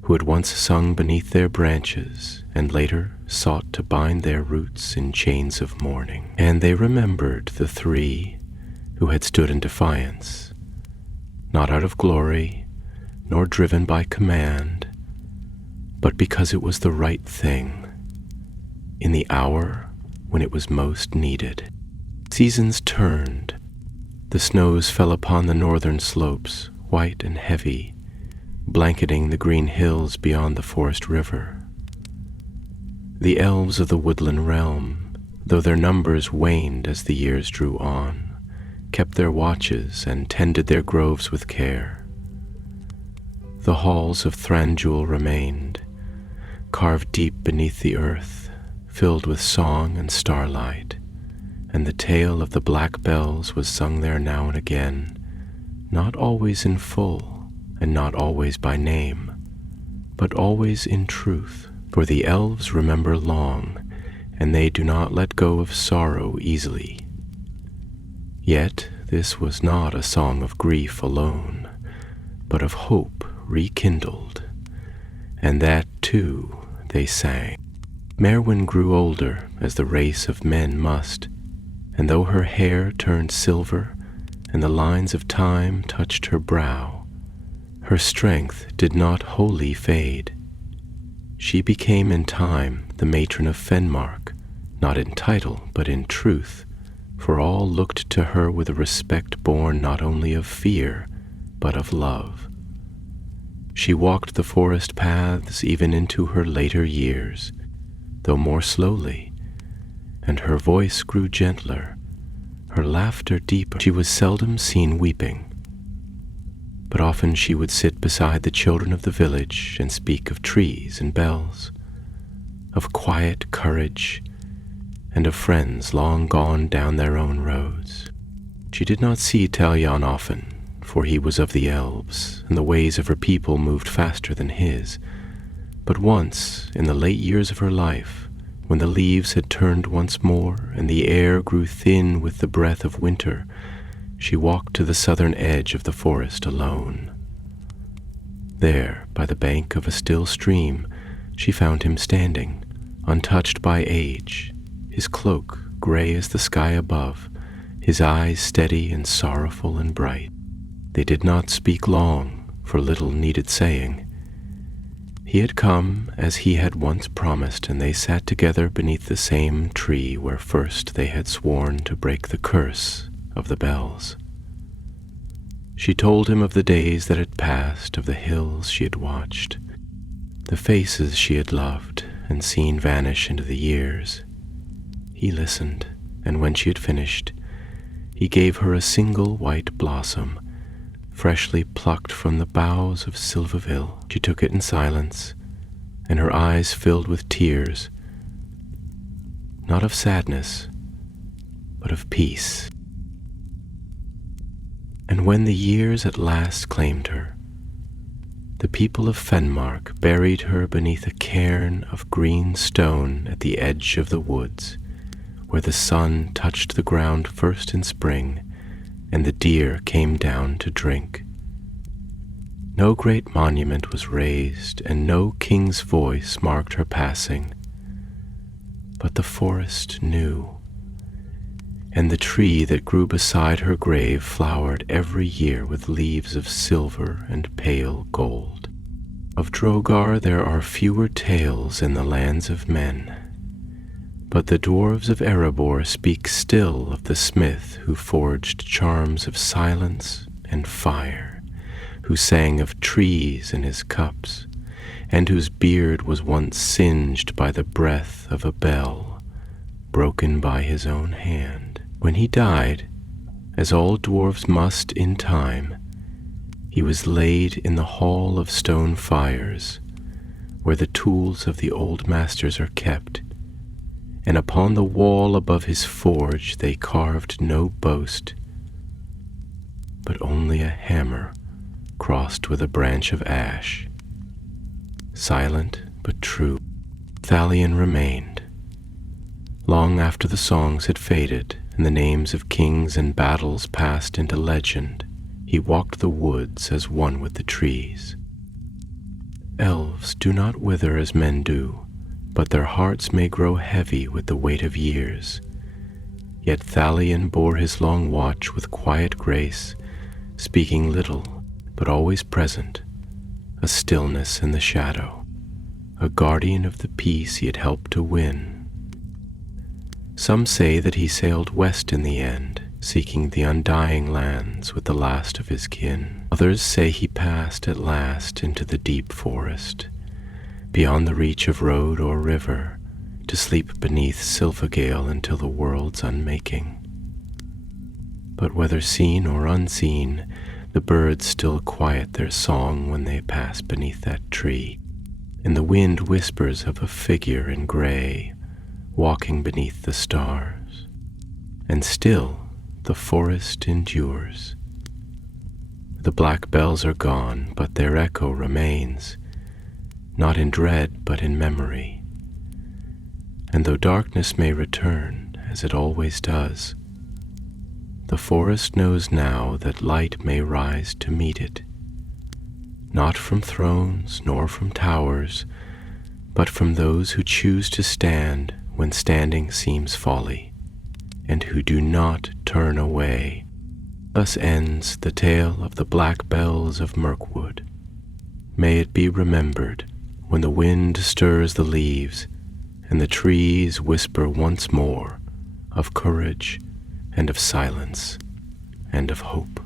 who had once sung beneath their branches and later sought to bind their roots in chains of mourning. And they remembered the three who had stood in defiance, not out of glory, nor driven by command, but because it was the right thing, in the hour when it was most needed. Seasons turned. The snows fell upon the northern slopes, white and heavy, blanketing the green hills beyond the forest river. The elves of the woodland realm, though their numbers waned as the years drew on, kept their watches and tended their groves with care. The halls of Thranduil remained, carved deep beneath the earth, filled with song and starlight, and the tale of the black bells was sung there now and again, not always in full, and not always by name, but always in truth, for the elves remember long, and they do not let go of sorrow easily. Yet this was not a song of grief alone, but of hope rekindled, and that, too, they sang. Merwin grew older, as the race of men must, and though her hair turned silver and the lines of time touched her brow, her strength did not wholly fade. She became in time the matron of Fenmark, not in title but in truth, for all looked to her with a respect born not only of fear but of love. She walked the forest paths even into her later years, though more slowly, and her voice grew gentler, her laughter deeper. She was seldom seen weeping, but often she would sit beside the children of the village and speak of trees and bells, of quiet courage, and of friends long gone down their own roads. She did not see Talion often, for he was of the elves, and the ways of her people moved faster than his. But once, in the late years of her life, when the leaves had turned once more and the air grew thin with the breath of winter, she walked to the southern edge of the forest alone. There, by the bank of a still stream, she found him standing, untouched by age, his cloak gray as the sky above, his eyes steady and sorrowful and bright. They did not speak long, for little needed saying. He had come as he had once promised, and they sat together beneath the same tree where first they had sworn to break the curse of the bells. She told him of the days that had passed, of the hills she had watched, the faces she had loved and seen vanish into the years. He listened, and when she had finished, he gave her a single white blossom, freshly plucked from the boughs of Silmarillion. She took it in silence, and her eyes filled with tears, not of sadness, but of peace. And when the years at last claimed her, the people of Fenmark buried her beneath a cairn of green stone at the edge of the woods, where the sun touched the ground first in spring, and the deer came down to drink. No great monument was raised, and no king's voice marked her passing. but the forest knew. And the tree that grew beside her grave flowered every year with leaves of silver and pale gold. Of Drogar there are fewer tales in the lands of men, but the dwarves of Erebor speak still of the smith who forged charms of silence and fire, who sang of trees in his cups, and whose beard was once singed by the breath of a bell, broken by his own hand. When he died, as all dwarves must in time, he was laid in the hall of stone fires, where the tools of the old masters are kept, and upon the wall above his forge they carved no boast, but only a hammer crossed with a branch of ash. Silent but true, Thalion remained. Long after the songs had faded and the names of kings and battles passed into legend, he walked the woods as one with the trees. Elves do not wither as men do, but their hearts may grow heavy with the weight of years. Yet Thalion bore his long watch with quiet grace, speaking little, but always present, a stillness in the shadow, a guardian of the peace he had helped to win. Some say that he sailed west in the end, seeking the undying lands with the last of his kin. Others say he passed at last into the deep forest, beyond the reach of road or river, to sleep beneath Silvergale until the world's unmaking. But whether seen or unseen, the birds still quiet their song when they pass beneath that tree, and the wind whispers of a figure in gray, walking beneath the stars, and still the forest endures. The black bells are gone, but their echo remains, not in dread but in memory. And though darkness may return, as it always does, the forest knows now that light may rise to meet it, not from thrones nor from towers, but from those who choose to stand when standing seems folly, and who do not turn away. Thus ends the tale of the black bells of Mirkwood. May it be remembered when the wind stirs the leaves and the trees whisper once more of courage and of silence and of hope.